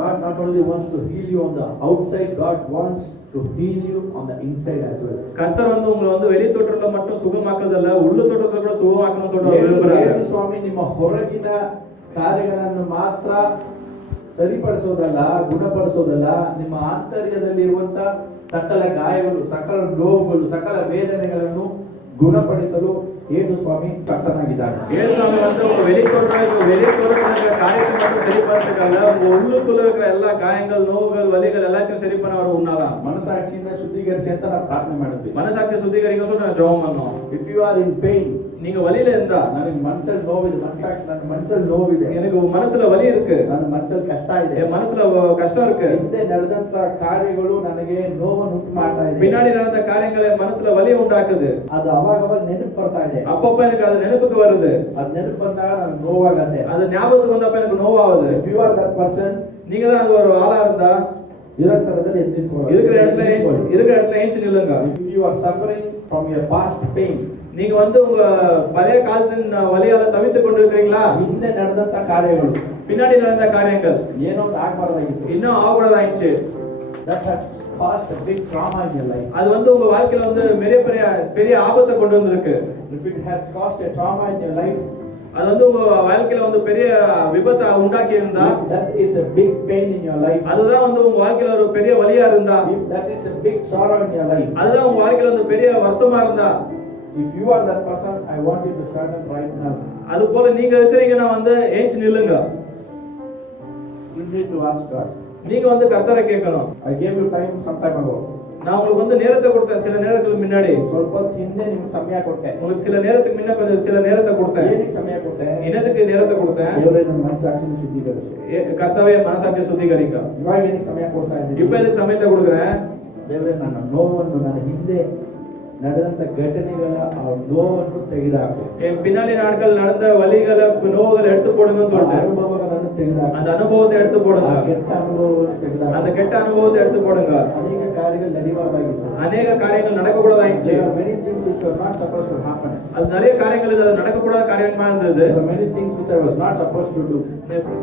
God not only wants to heal you on the outside, God wants to heal you on the inside as well. கர்த்தர் வந்து உங்களை வந்து வெளி தோற்றத்துல மட்டும் சுகமாக்குறதல்ல, உள்ள தோற்றத்துல கூட சுகமாக்கணும்னு சொல்றாரு விரும்புறாரு. ಯೇಸು ಸ್ವಾಮಿ ನಿಮ್ಮ ಹೊರಗಿನ ಕಾರ್ಯಗಳನ್ನು ಮಾತ್ರ ಸರಿಪಡಿಸೋದಲ್ಲ, ಗುಣಪಡಿಸೋದಲ್ಲ, ನಿಮ್ಮ ಆಂತರ್ಯದಲ್ಲಿರುವಂತ ಸಕಲ ಗಾಯಗಳು, ಸಕಲ ನೋವುಗಳು, ಸಕಲ ವೇದನೆಗಳನ್ನು ಗುಣಪಡಿಸಲು ಯೇಸು ಸ್ವಾಮಿ ಕರ್ತನಾಗಿದ್ದಾನೆ. ಯೇசு ಸ್ವಾமி வந்து உங்க வெளி தோற்றத்துல காரியத்தை மட்டும் சரி பண்றதுக்கல்ல, உங்க உள்ளுக்குள்ள இருக்கிற எல்லா காயங்கள், நோவுகள், வலிகள் எல்லாத்தையும் சரி பண்ண அவர் உண்ணாதான். ಮನಸಾಕ್ಷಿಯಿಂದ ಶುದ್ಧೀಕರಿಸಿ ಅಂತ ನಾವು ಪ್ರಾರ್ಥನೆ ಮಾಡಿದ್ವಿ. மனசாட்சி சுத்திகரிக்க சொல்லி நான் ஜெபம் பண்ணோம். If you are in pain, நீங்க வலியில இருந்தா, ನನಗೆ ಮನಸ್ಸಲ್ಲಿ ನೋವಿದೆ, ನನ್ನ ಮನಸ್ಸಲ್ಲಿ ನೋವಿದೆ, எனக்கு மனசுல வலி இருக்கு, ನನ್ನ ಮನಸ್ಸಲ್ಲಿ ಕಷ್ಟ ಇದೆ, என் மனசுல கஷ்டம் இருக்கு, ಹಿಂದೆ ನಡೆದಂತ ಕಾರ್ಯಗಳು ನನಗೆ ನೋವನ್ನು ಉಂಟು ಮಾಡ್ತಾ ಇದೆ, பின்னாடி நடந்த காரியங்கள் என் மனசுல வலியை உண்டாக்குது, ಅದು ಅವಾಗ ನೆನಪು ಬರ್ತಾ ಇದೆ, அப்பப்ப எனக்கு அது நினைப்புக்கு வருது, ಅದು ನೆನಪು ಬಂದಾಗ ನನಗೆ ನೋವಾಗತ್ತೆ, அது ஞாபகத்துக்கு வந்தப்ப எனக்கு நோவாகுது. If you are that person, நீங்க தான் அது ஒரு ஆளா இருந்தா ಇರೋ ಸ್ಥಳದಲ್ಲಿ ಎದ್ದು ನಿಂತ್ಕೊಳ್ಳಿ. இருக்கிற இடத்துல ஏஞ்சி நில்லுங்க. If you are suffering from your past pain, நீங்க வந்து உங்க பழைய காலத்தின் வலியால தவித்துக் கொண்டிருக்கீங்களா? ಹಿಂದೆ ನಡೆದಂತ ಕಾರ್ಯಗಳು, பின்னாடி நடந்த காரியங்கள் ಏನೋ ಒಂದು ಆಗಬಾರ್ದಾಗಿತ್ತು, இன்னும் ஆகக்கூடாதாயிடுச்சு, that has caused a big trauma in your life. அது வந்து உங்க வாழ்க்கையில வந்து பெரிய ஆபத்தை கொண்டு வந்திருக்கு. If it has caused a trauma in your life, அது வந்து உங்க வாழ்க்கையில வந்து பெரிய விபத்தை உண்டாக்கி இருந்தா, that is a big pain in your life, அதுதான் வந்து உங்க வாழ்க்கையில ஒரு பெரிய வலியா இருந்தா, if that is a big sorrow in your life, அதுதான் உங்க வாழ்க்கையில வந்து பெரிய வருத்தமா இருந்தா, if you are that person, I want you to stand up right now. அது போல நீங்க இருக்கிறீங்கன்னா வந்து ஏஞ்சி நில்லுங்க. You need to ask God. நீங்க வந்து கர்த்தரை கேட்கணும். I gave you time some time ago. நான் உங்களுக்கு வந்து நேரத்தை கொடுத்தேன், சில நேரத்துக்கு முன்னாடி ಸ್ವಲ್ಪ ಹೊತ್ತು ಹಿಂದೆ ನಿಮಗೆ ಸಮಯ ಕೊಟ್ಟೆ. உங்களுக்கு சில நேரத்துக்கு முன்ன கொஞ்சம் சில நேரத்தை கொடுத்தேன். ಏನಕ್ಕೆ ಸಮಯ ಕೊಟ್ಟೆ? என்னத்துக்கு நேரத்தை கொடுத்தேன்? ದೇವರೇ ನನ್ನ ಮನಸ್ಸಾಕ್ಷಿನ ಶುದ್ಧೀಕರಿಸು. கர்த்தாவே மனசாட்சியை சுத்திகரிக்க. ಇವಾಗ ಏನಕ್ಕೆ ಸಮಯ ಕೊಡ್ತಾ ಇದ್ದೀನಿ? இப்ப எதுக்கு சமயத்தை கொடுக்குறேன்? ದೇವರೇ ನನ್ನ ನೋವನ್ನು, ನನ್ನ ಹಿಂದೆ ನಡೆದಂತ ಘಟನೆಗಳ ಆ ನೋವನ್ನು ತೆಗೆದುಹಾಕು. என் பின்னாடி நாட்கள் நடந்த வலிகளை, நோவுகளை எடுத்து போடுங்கன்னு சொல்லிட்டு ಅನುಭವಗಳನ್ನು ತೆಗೆದುಹಾಕು. அந்த ಅನುಭವத்தை எடுத்து போடுங்க. ಆ ಕೆಟ್ಟ ಅನುಭವವನ್ನು ತೆಗೆದುಹಾಕು. அந்த ಕೆಟ್ಟ ಅನುಭವத்தை எடுத்து போடுங்க. ಅನೇಕ ಕಾರ್ಯಗಳು ನಡಿಬಾರದಾಗಿತ್ತು. அநேக காரியங்கள் நடக்கக்கூடாதாயிடுச்சு. There are many things which were not supposed to happen. அது நிறைய காரியங்கள் இது நடக்கக்கூடாத காரியமா இருந்தது. There are many things which I was not supposed to do.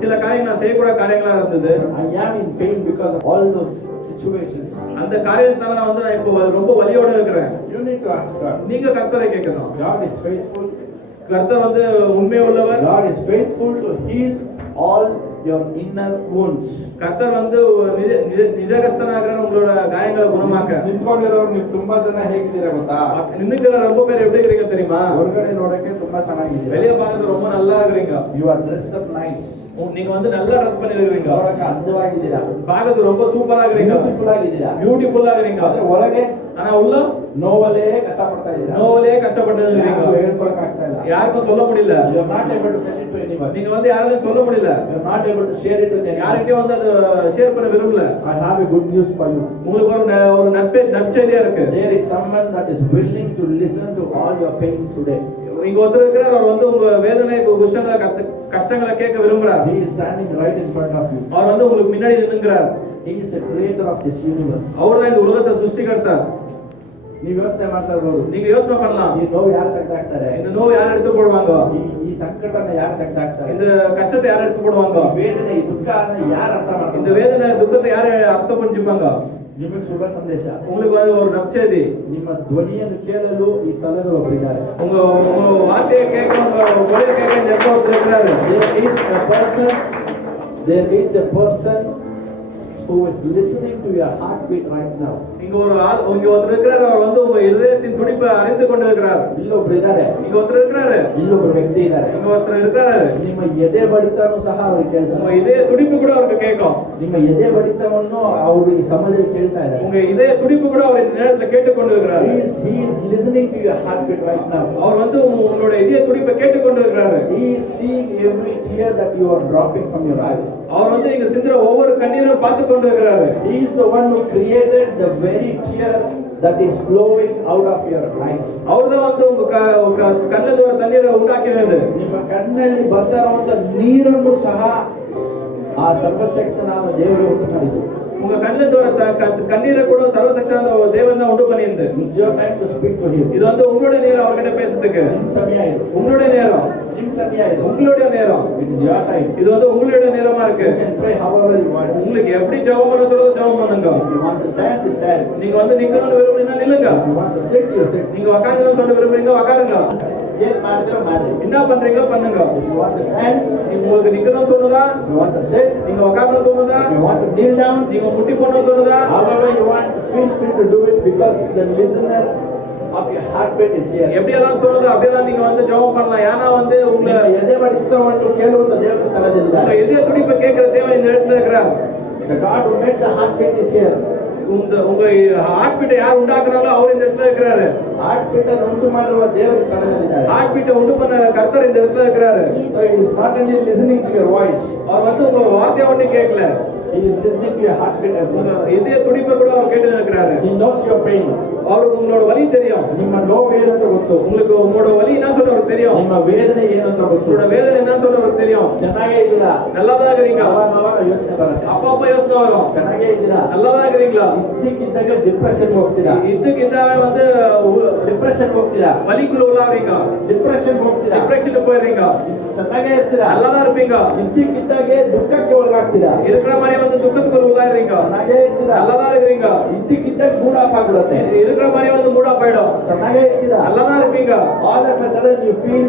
சில காரியங்கள் நான் செய்யக்கூடாத காரியங்களா இருந்தது. I am in pain because of all those situations. அந்த காரியத்தால நான் வந்து நான் இப்போ ரொம்ப வலியோட இருக்கிறேன். You need to ask God. நீங்க கர்த்தரை கேட்கணும். God is faithful. கர்த்தர் வந்து உண்மை உள்ளவர். God is faithful to heal all your inner wounds. கர்த்தர் வந்து நிஜகஸ்தனாகிற உங்களோட காயங்களை குணமாக்க. ನಿಂತ್ಕೊಂಡಿರೋರು ನೀವು ತುಂಬಾ ಜನ ಹೇಗಿದ್ದೀರಾ ಗೊತ್ತಾ? நின்னுக்கிற ரொம்ப பேர் எப்படி இருக்கீங்க தெரியுமா? ಹೊರಗಡೆ ನೋಡಕ್ಕೆ ತುಂಬಾ ಚೆನ್ನಾಗಿದ್ದೀರಾ. வெளிய பார்க்க ரொம்ப நல்லா இருக்கீங்க. You are dressed up nice. நீங்க வந்து நல்லா ட்ரெஸ் பண்ணி இருக்கீங்க. ನೋಡಕ್ಕೆ ಅಂದವಾಗಿದ್ದೀರಾ. பார்க்க ரொம்ப சூப்பரா இருக்கீங்க. ಬ್ಯೂಟಿಫುಲ್ ಆಗಿದ್ದೀರಾ. பியூட்டிஃபுல்லா இருக்கீங்க. ಆದ್ರೆ ಒಳಗೆ ஆனா உள்ள ನೋವಲ್ಲೇ ಕಷ್ಟಪಡ್ತಾ ಇದ್ದೀರಾ. நோவிலே கஷ்டப்பட்டு இருக்கீங்க. ಹೇಳ್ಕೊಳಕ್ ಆಗ್ತಾ ಇಲ್ಲ. யாருக்கும் சொல்ல முடியல. You are not able to tell it to anyone. நீங்க வந்து யாராலையும் சொல்ல முடியல. You are not able to share it with anyone. யார்கிட்டயும் வந்து அது ஷேர் பண்ண விரும்பல. I have a good news for you. உங்களுக்கு ஒரு நற்செய்தியா இருக்கு. There is someone that is willing to listen to all your pain today. இங்க ஒருத்தர் இருக்கிறார், அவர் வந்து உங்க வேதனை, கஷ்டங்களை கேட்க விரும்புறார். He is standing right in front of you. அவர் வந்து உங்களுக்கு முன்னாடி நின்னுக்கிறார். He is the creator of this universe. அவர் தான் இந்த உலகத்தை சிருஷ்டிகர்த்தார். ನೀವು ಯೋಚನೆ ಮಾಡ್ತಿರ್ಬೋದು, நீங்க யோசனை பண்ணலாம், ಈ ನೋವು ಯಾರು ತೆಗೆದಾಕ್ತಾರೆ, இந்த நோவை யார் எடுத்து போடுவாங்க, ಈ ಸಂಕಟನ ಯಾರು ತೆಗೆದಾಕ್ತಾರೆ, இந்த கஷ்டத்தை யார் எடுத்து போடுவாங்க, ವೇದನೆ ಈ ದುಃಖನ ಯಾರು ಅರ್ಥ இந்த ಮಾಡ್ತಾರೆ, வேதனை துக்கத்தை யார் அர்த்தம் புரிஞ்சுப்பாங்க. ನಿಮಗೆ ಶುಭ ಸಂದೇಶ. உங்களுக்கு வந்து ஒரு நற்செய்தி. ನಿಮ್ಮ ಧ್ವನಿಯನ್ನು ಕೇಳಲು ಈ ಸ್ಥಳದಲ್ಲಿ ಒಬ್ಬರಿದ್ದಾರೆ. உங்க வார்த்தையை கேட்க, உங்க ஒரே கேட்க இந்த இடத்துல ஒருத்தர் இருக்கிறாரு. There is a person who is listening to your heartbeat right now. இங்க ஒரு ஆள், இங்க ஒருத்தர் இருக்கிறாரு, அவர் வந்து உங்க இதயத்தின் துடிப்பு துடிப்பை அறிந்து கொண்டிருக்கிறார். ಇಲ್ಲೊಬ್ರು ಇದ್ದಾರೆ, இங்க ஒருத்தர் இருக்கிறாரு, ಇಲ್ಲೊಬ್ರು ವ್ಯಕ್ತಿ ಇದ್ದಾರೆ. இங்க ஒருத்தர் இருக்கிறாரு. ನಿಮ್ಮ ಎದೆ ಬಡಿತನೂ ಸಹ ಅವ್ರಿಗೆ ಕೆಲಸ. உங்க இதய துடிப்பு கூட அவருக்கு கேட்கும். ನಿಮ್ಮ ಎದೆ ಬಡಿತವನ್ನು ಅವರು ಈ ಸಮಯದಲ್ಲಿ ಕೇಳ್ತಾ ಇದ್ದಾರೆ. உங்க இதய துடிப்பு கூட அவர் இந்த நேரத்துல கேட்டுக்கொண்டிருக்கிறார். He is listening to your heartbeat right now. அவர் வந்து உங்களுடைய இதய துடிப்பை கேட்டுக்கொண்டிருக்கிறாரு. He is seeing every tear that you are dropping from your eyes. அவர் வந்து இங்க சிந்துற ஒவ்வொரு கண்ணீரும் பார்த்து கொண்டிருக்கிறாரு. He is the one who created the very tear that is flowing out of your eyes. அவர்தான் வந்து உங்க கண்ணில் ஒரு தண்ணீரை உண்டாக்கினது. ನಿಮ್ಮ ಕಣ್ಣಲ್ಲಿ ಬರ್ತಾ ಇರುವಂತ ನೀರನ್ನು ಸಹ ಆ ಸರ್ವಶಕ್ತನಾದ ದೇವರು ಉಂಟು ಮಾಡಿದ್ದು. உங்க கண்ணில் ஒரு கண்ணீரை கூட சர்வசக்தனான தேவன் தான் உண்டு பண்ணியிருந்தது. It's your time to speak to him. இது வந்து உங்களுடைய நேரம் அவர்கிட்ட பேசுறதுக்கு. ನಿಮ್ಮ ಸಮಯ ಇದು. உங்களுடைய நேரம். ನಿಮ್ಮ ಸಮಯ ಇದು. உங்களுடைய நேரம். It is your time. இது வந்து உங்களுடைய நேரமா இருக்கு. You can pray however you want. உங்களுக்கு எப்படி ஜெபம் பண்ண சொல்றதோ ஜெபம் பண்ணுங்க. If you want to stand, stand. நீங்க வந்து நிக்கணும்னு விரும்புறீங்கன்னா நில்லுங்க. If you want to sit, you sit. நீங்க உட்கார்ந்து சொல்ல விரும்புறீங்க உட்காருங்க. ಏನ್ ಮಾಡಿದ್ರೆ ಮಾಡಿ. என்ன பண்றீங்களோ பண்ணுங்க. If you want to stand, உங்களுக்கு நிக்கணும்னு தோணுதா? if you want to sit, நீங்க உட்கார்ந்து தோணுதா? if you want to kneel down, நீங்க முட்டி போடணும்னு தோணுதா? however you want, feel free to do it because the listener of your heartbeat is here. எப்படி எல்லாம் தோணுதோ அப்படியெல்லாம் நீங்க வந்து ஜெபம் பண்ணலாம். ஏன்னா வந்து உங்க ನಿಮ್ಮ ಎದೆ ಬಡಿತವನ್ನು ಕೇಳುವಂತ ದೇವರ ಸ್ಥಳದಿಂದ உங்க இதய துடிப்பை கேட்கிற தேவன் இந்த இடத்துல இருக்கிறார். the God who made the heartbeat is here. உங்க ஹார்ட் பீட்டை யார் உண்டாக்குறாங்களோ அவர் இந்த இடத்துல இருக்கிறாரு. heartbeat ಅನ್ನು ಉಂಟು ಮಾಡುವ ದೇವರ ಸ್ಥಳದಲ್ಲಿದ್ದಾರೆ. ஹார்ட் பீட்டை உண்டு பண்ண கர்த்தர் இந்த இடத்துல இருக்கிறாரு. So he is not only listening to your voice, அவர் வந்து உங்க வார்த்தையை ஒண்ணு கேட்கல, he is listening to your heartbeat as உங்க well. இதய துடிப்பை கூட அவர் கேட்டு இருக்கிறாரு. He knows your pain. அவருக்கு உங்களோட வலி தெரியும். ನಿಮ್ಮ ನೋವು ಏನಂತ ಗೊತ್ತು. உங்களுக்கு உங்களோட வலி என்ன சொல்ல அவருக்கு தெரியும். ನಿಮ್ಮ ವೇದನೆ ಏನಂತ ಗೊತ್ತು. உங்களோட வேதனை என்னன்னு சொல்ல அவருக்கு தெரியும். ಚೆನ್ನಾಗೇ ಇದ್ದೀರಾ, நல்லாதான் இருக்கிறீங்க. ಅವಾಗ ಯೋಚನೆ ಬರುತ್ತೆ. அப்ப யோசனை வரும். ಚೆನ್ನಾಗೇ ಇದ್ದೀರಾ, நல்லாதான் இருக்கிறீங்களா? ಇದ್ದಕ್ಕಿದ್ದಾಗ ಡಿಪ್ರೆಷನ್ ಹೋಗ್ತೀರಾ. இதுக்கு இதாவே வந்து ಡಿಪ್ರೆಷನ್ ಹೋಗ್ತೀರಾ, வலிக்குள்ள உள்ளாவீங்க. ಡಿಪ್ರೆಷನ್ ಹೋಗ್ತೀರಾ, டிப்ரெஷனுக்கு போயிடுறீங்க. ಚೆನ್ನಾಗೇ ಇರ್ತೀರಾ, நல்லாதான் இருப்பீங்க. ಇದ್ದಕ್ಕಿದ್ದಾಗೆ ದುಃಖಕ್ಕೆ ಒಳಗಾಗ್ತೀರಾ. இருக்கிற மாதிரி வந்து துக்கத்துக்கு உள்ளாயிருங்க. ಚೆನ್ನಾಗೇ ಇರ್ತೀರಾ, நல்லாதான் இருக்கிறீங்க. ಇದ್ದಕ್ಕಿದ್ದಾಗ ಮೂಡ್ ಆಫ್ ಆಗ್ಬಿಡುತ್ತೆ. இருக்கிற மாதிரி வந்து மூடா போயிடும். ಚೆನ್ನಾಗೇ ಇರ್ತೀರಾ, நல்லாதான் இருப்பீங்க. all of a sudden you feel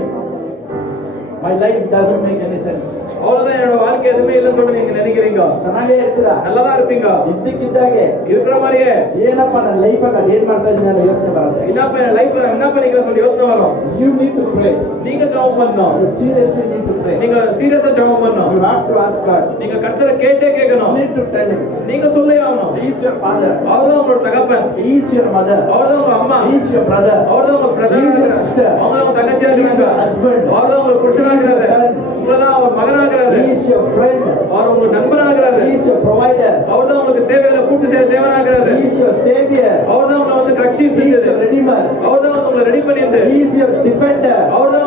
my life doesn't make any sense. அவ்வளவுதான் என்னோட வாழ்க்கை எதுவுமே இல்லைன்னு சொல்லி நீங்க நினைக்கிறீங்க. ಚೆನ್ನಾಗೇ ಇರ್ತೀರಾ, நல்லாதான் இருப்பீங்க. ಇದ್ದಕ್ಕಿದ್ದಾಗೆ இருக்கிற மாதிரியே ಏನಪ್ಪ ನನ್ನ ಲೈಫ್ ಆಗ ಏನ್ ಮಾಡ್ತಾ ಇದ್ದೀನಿ ಅನ್ನೋ ಯೋಚನೆ ಬರುತ್ತೆ. என்ன லைஃப்ல என்ன பண்ணிக்கிறேன்னு சொல்லி யோசனை வரும். You need to pray. நீங்க ஜெபம் பண்ணணும். You seriously need to pray. நீங்க சீரியஸா ஜெபம் பண்ணணும். You have to ask God. நீங்க கர்த்தரை கேட்டே You கேட்கணும். need to tell him. நீங்க சொல்லவே ஆகணும். He is your father. அவர்தான் உங்களோட தகப்பன். He is your mother. அவர்தான் உங்க அம்மா. He is your brother. அவர்தான் உங்க brother. He is your sister. அவர்தான் உங்க தங்கச்சியா He is இருக்காங்க. your husband. அவர்தான் உங்க புருஷனாகிறாரு. உங்களதான் அவர் மகனாகிறாரு. He is your friend. அவர் உங்க நண்பனாகிறாரு. He is your provider. அவர்தான் உங்களுக்கு தேவைகளை பூர்த்தி செய்ய தேவனாகிறாரு. He is your savior. அவர்தான் உங்களை வந்து He is ரட்சிப்பித்தது. your redeemer. அவர்தான் வந்து உங்களை ரெடி பண்ணியது. He is your defender. அவர்தான்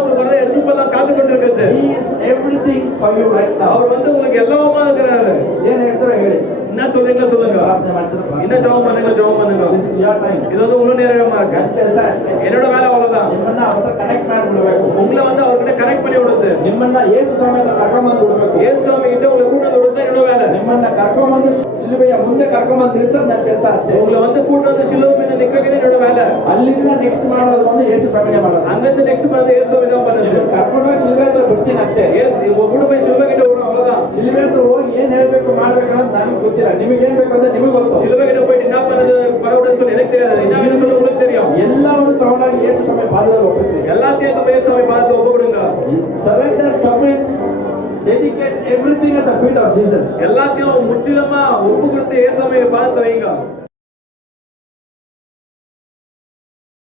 உங்களுக்கு வர எதிர்ப்பெல்லாம் காத்து கொண்டிருக்கிறது. He is everything for you right now. அவர் வந்து உங்களுக்கு எல்லாமா இருக்கிறாரு. ಏನ್ ಹೇಳ್ತಾರೋ ಹೇಳಿ. என்ன சொல்றீங்களோ சொல்லுங்க. ಪ್ರಾರ್ಥನೆ ಮಾಡ್ತಾರೆ. என்ன ஜெபம் பண்ணுங்க ஜெபம் பண்ணுங்க. This is your time. இது வந்து உங்க நேரமா இருக்கு. ನನ್ನ ಕೆಲಸ ಅಷ್ಟೇ. என்னோட வேலை அவ்வளவுதான். ನಿಮ್ಮನ್ನ ಅವರ ಕನೆಕ್ಟ್ ಮಾಡಿಬಿಡಬೇಕು. உங்களை வந்து அவர்கிட்ட கனெக்ட் பண்ணி விடுறது. ನಿಮ್ಮನ್ನ ಯೇಸು ಸ್ವಾಮಿ ಹತ್ರ ಕರ್ಕೊಂಡ್ಬಂದು ಬಿಡಬೇಕು. இயேசு சுவாமி கிட்ட உங்களை கூட்டி விடுறது என்னோட வேலை. ನಿಮ್ಮನ್ನ ಕರ್ಕೊಂಡ್ಬಂದು ಶಿಲುಬೆಯ ಮುಂದೆ ಕರ್ಕೊಂಡ್ಬಂದು ನಿಲ್ಸೋದು ನನ್ನ ಕೆಲಸ ಅಷ್ಟೇ. உங்களை வந்து கூட்டி வந்து சிலுவை ಮೇಲೆ நிக்கறது என்னோட வேலை. ಅಲ್ಲಿಂದ ನೆಕ್ಸ್ಟ್ ಮಾಡೋದು வந்து ಯೇಸು ಸ್ವಾಮಿನೇ ಮಾಡೋದು. அங்கிருந்து நெக்ஸ்ட் வந்து இயேசு சுவாமி தான் பண்ணுது. ಕರ್ಕೊಂಡೋಗಿ ಶಿಲುಬೆ ಹತ್ರ ಬಿಡ್ತೀನಿ ಅಷ್ಟೇ. இயேசு உங்க கூட போய் சிலுவை கிட்ட விடுறோம் அவ்வளவுதான். ಶಿಲುಬೆ ಹತ್ರ ಹೋಗಿ ಏನ್ ಹೇಳ್ಬೇಕು ಮಾಡ್ಬೇಕು ಅನ್ನೋದು ನನಗೆ ಗೊತ್ತಿಲ್ಲ. ನಿಮಗೆ ಏನ್ ಬೇಕು ಅಂತ ನಿಮಗೆ ಗೊತ್ತು. சிலுவை கிட்ட போயிட்டு என்ன பண்ணது பரவுடன்னு சொல்லி எனக்கு தெரியாது. என்ன வேணும் சொல்லி உங்களுக்கு தெரியும். ಎಲ್ಲವನ್ನು ತಗೊಂಡಾಗ ಯೇಸು ಸ್ವಾಮಿ ಪಾದದಲ್ಲಿ ಒಪ್ಪಿಸ್ತೀನಿ. எல்லாத்தையும் அந்த இயேசு சுவாமி பார்த்து ஒப்பு கொடுங்க. Surrender, submit, dedicate everything at the feet of Jesus. எல்லாத்தையும் முற்றிலுமா ஒப்பு கொடுத்து இயேசு சுவாமியை பார்த்து வைங்க.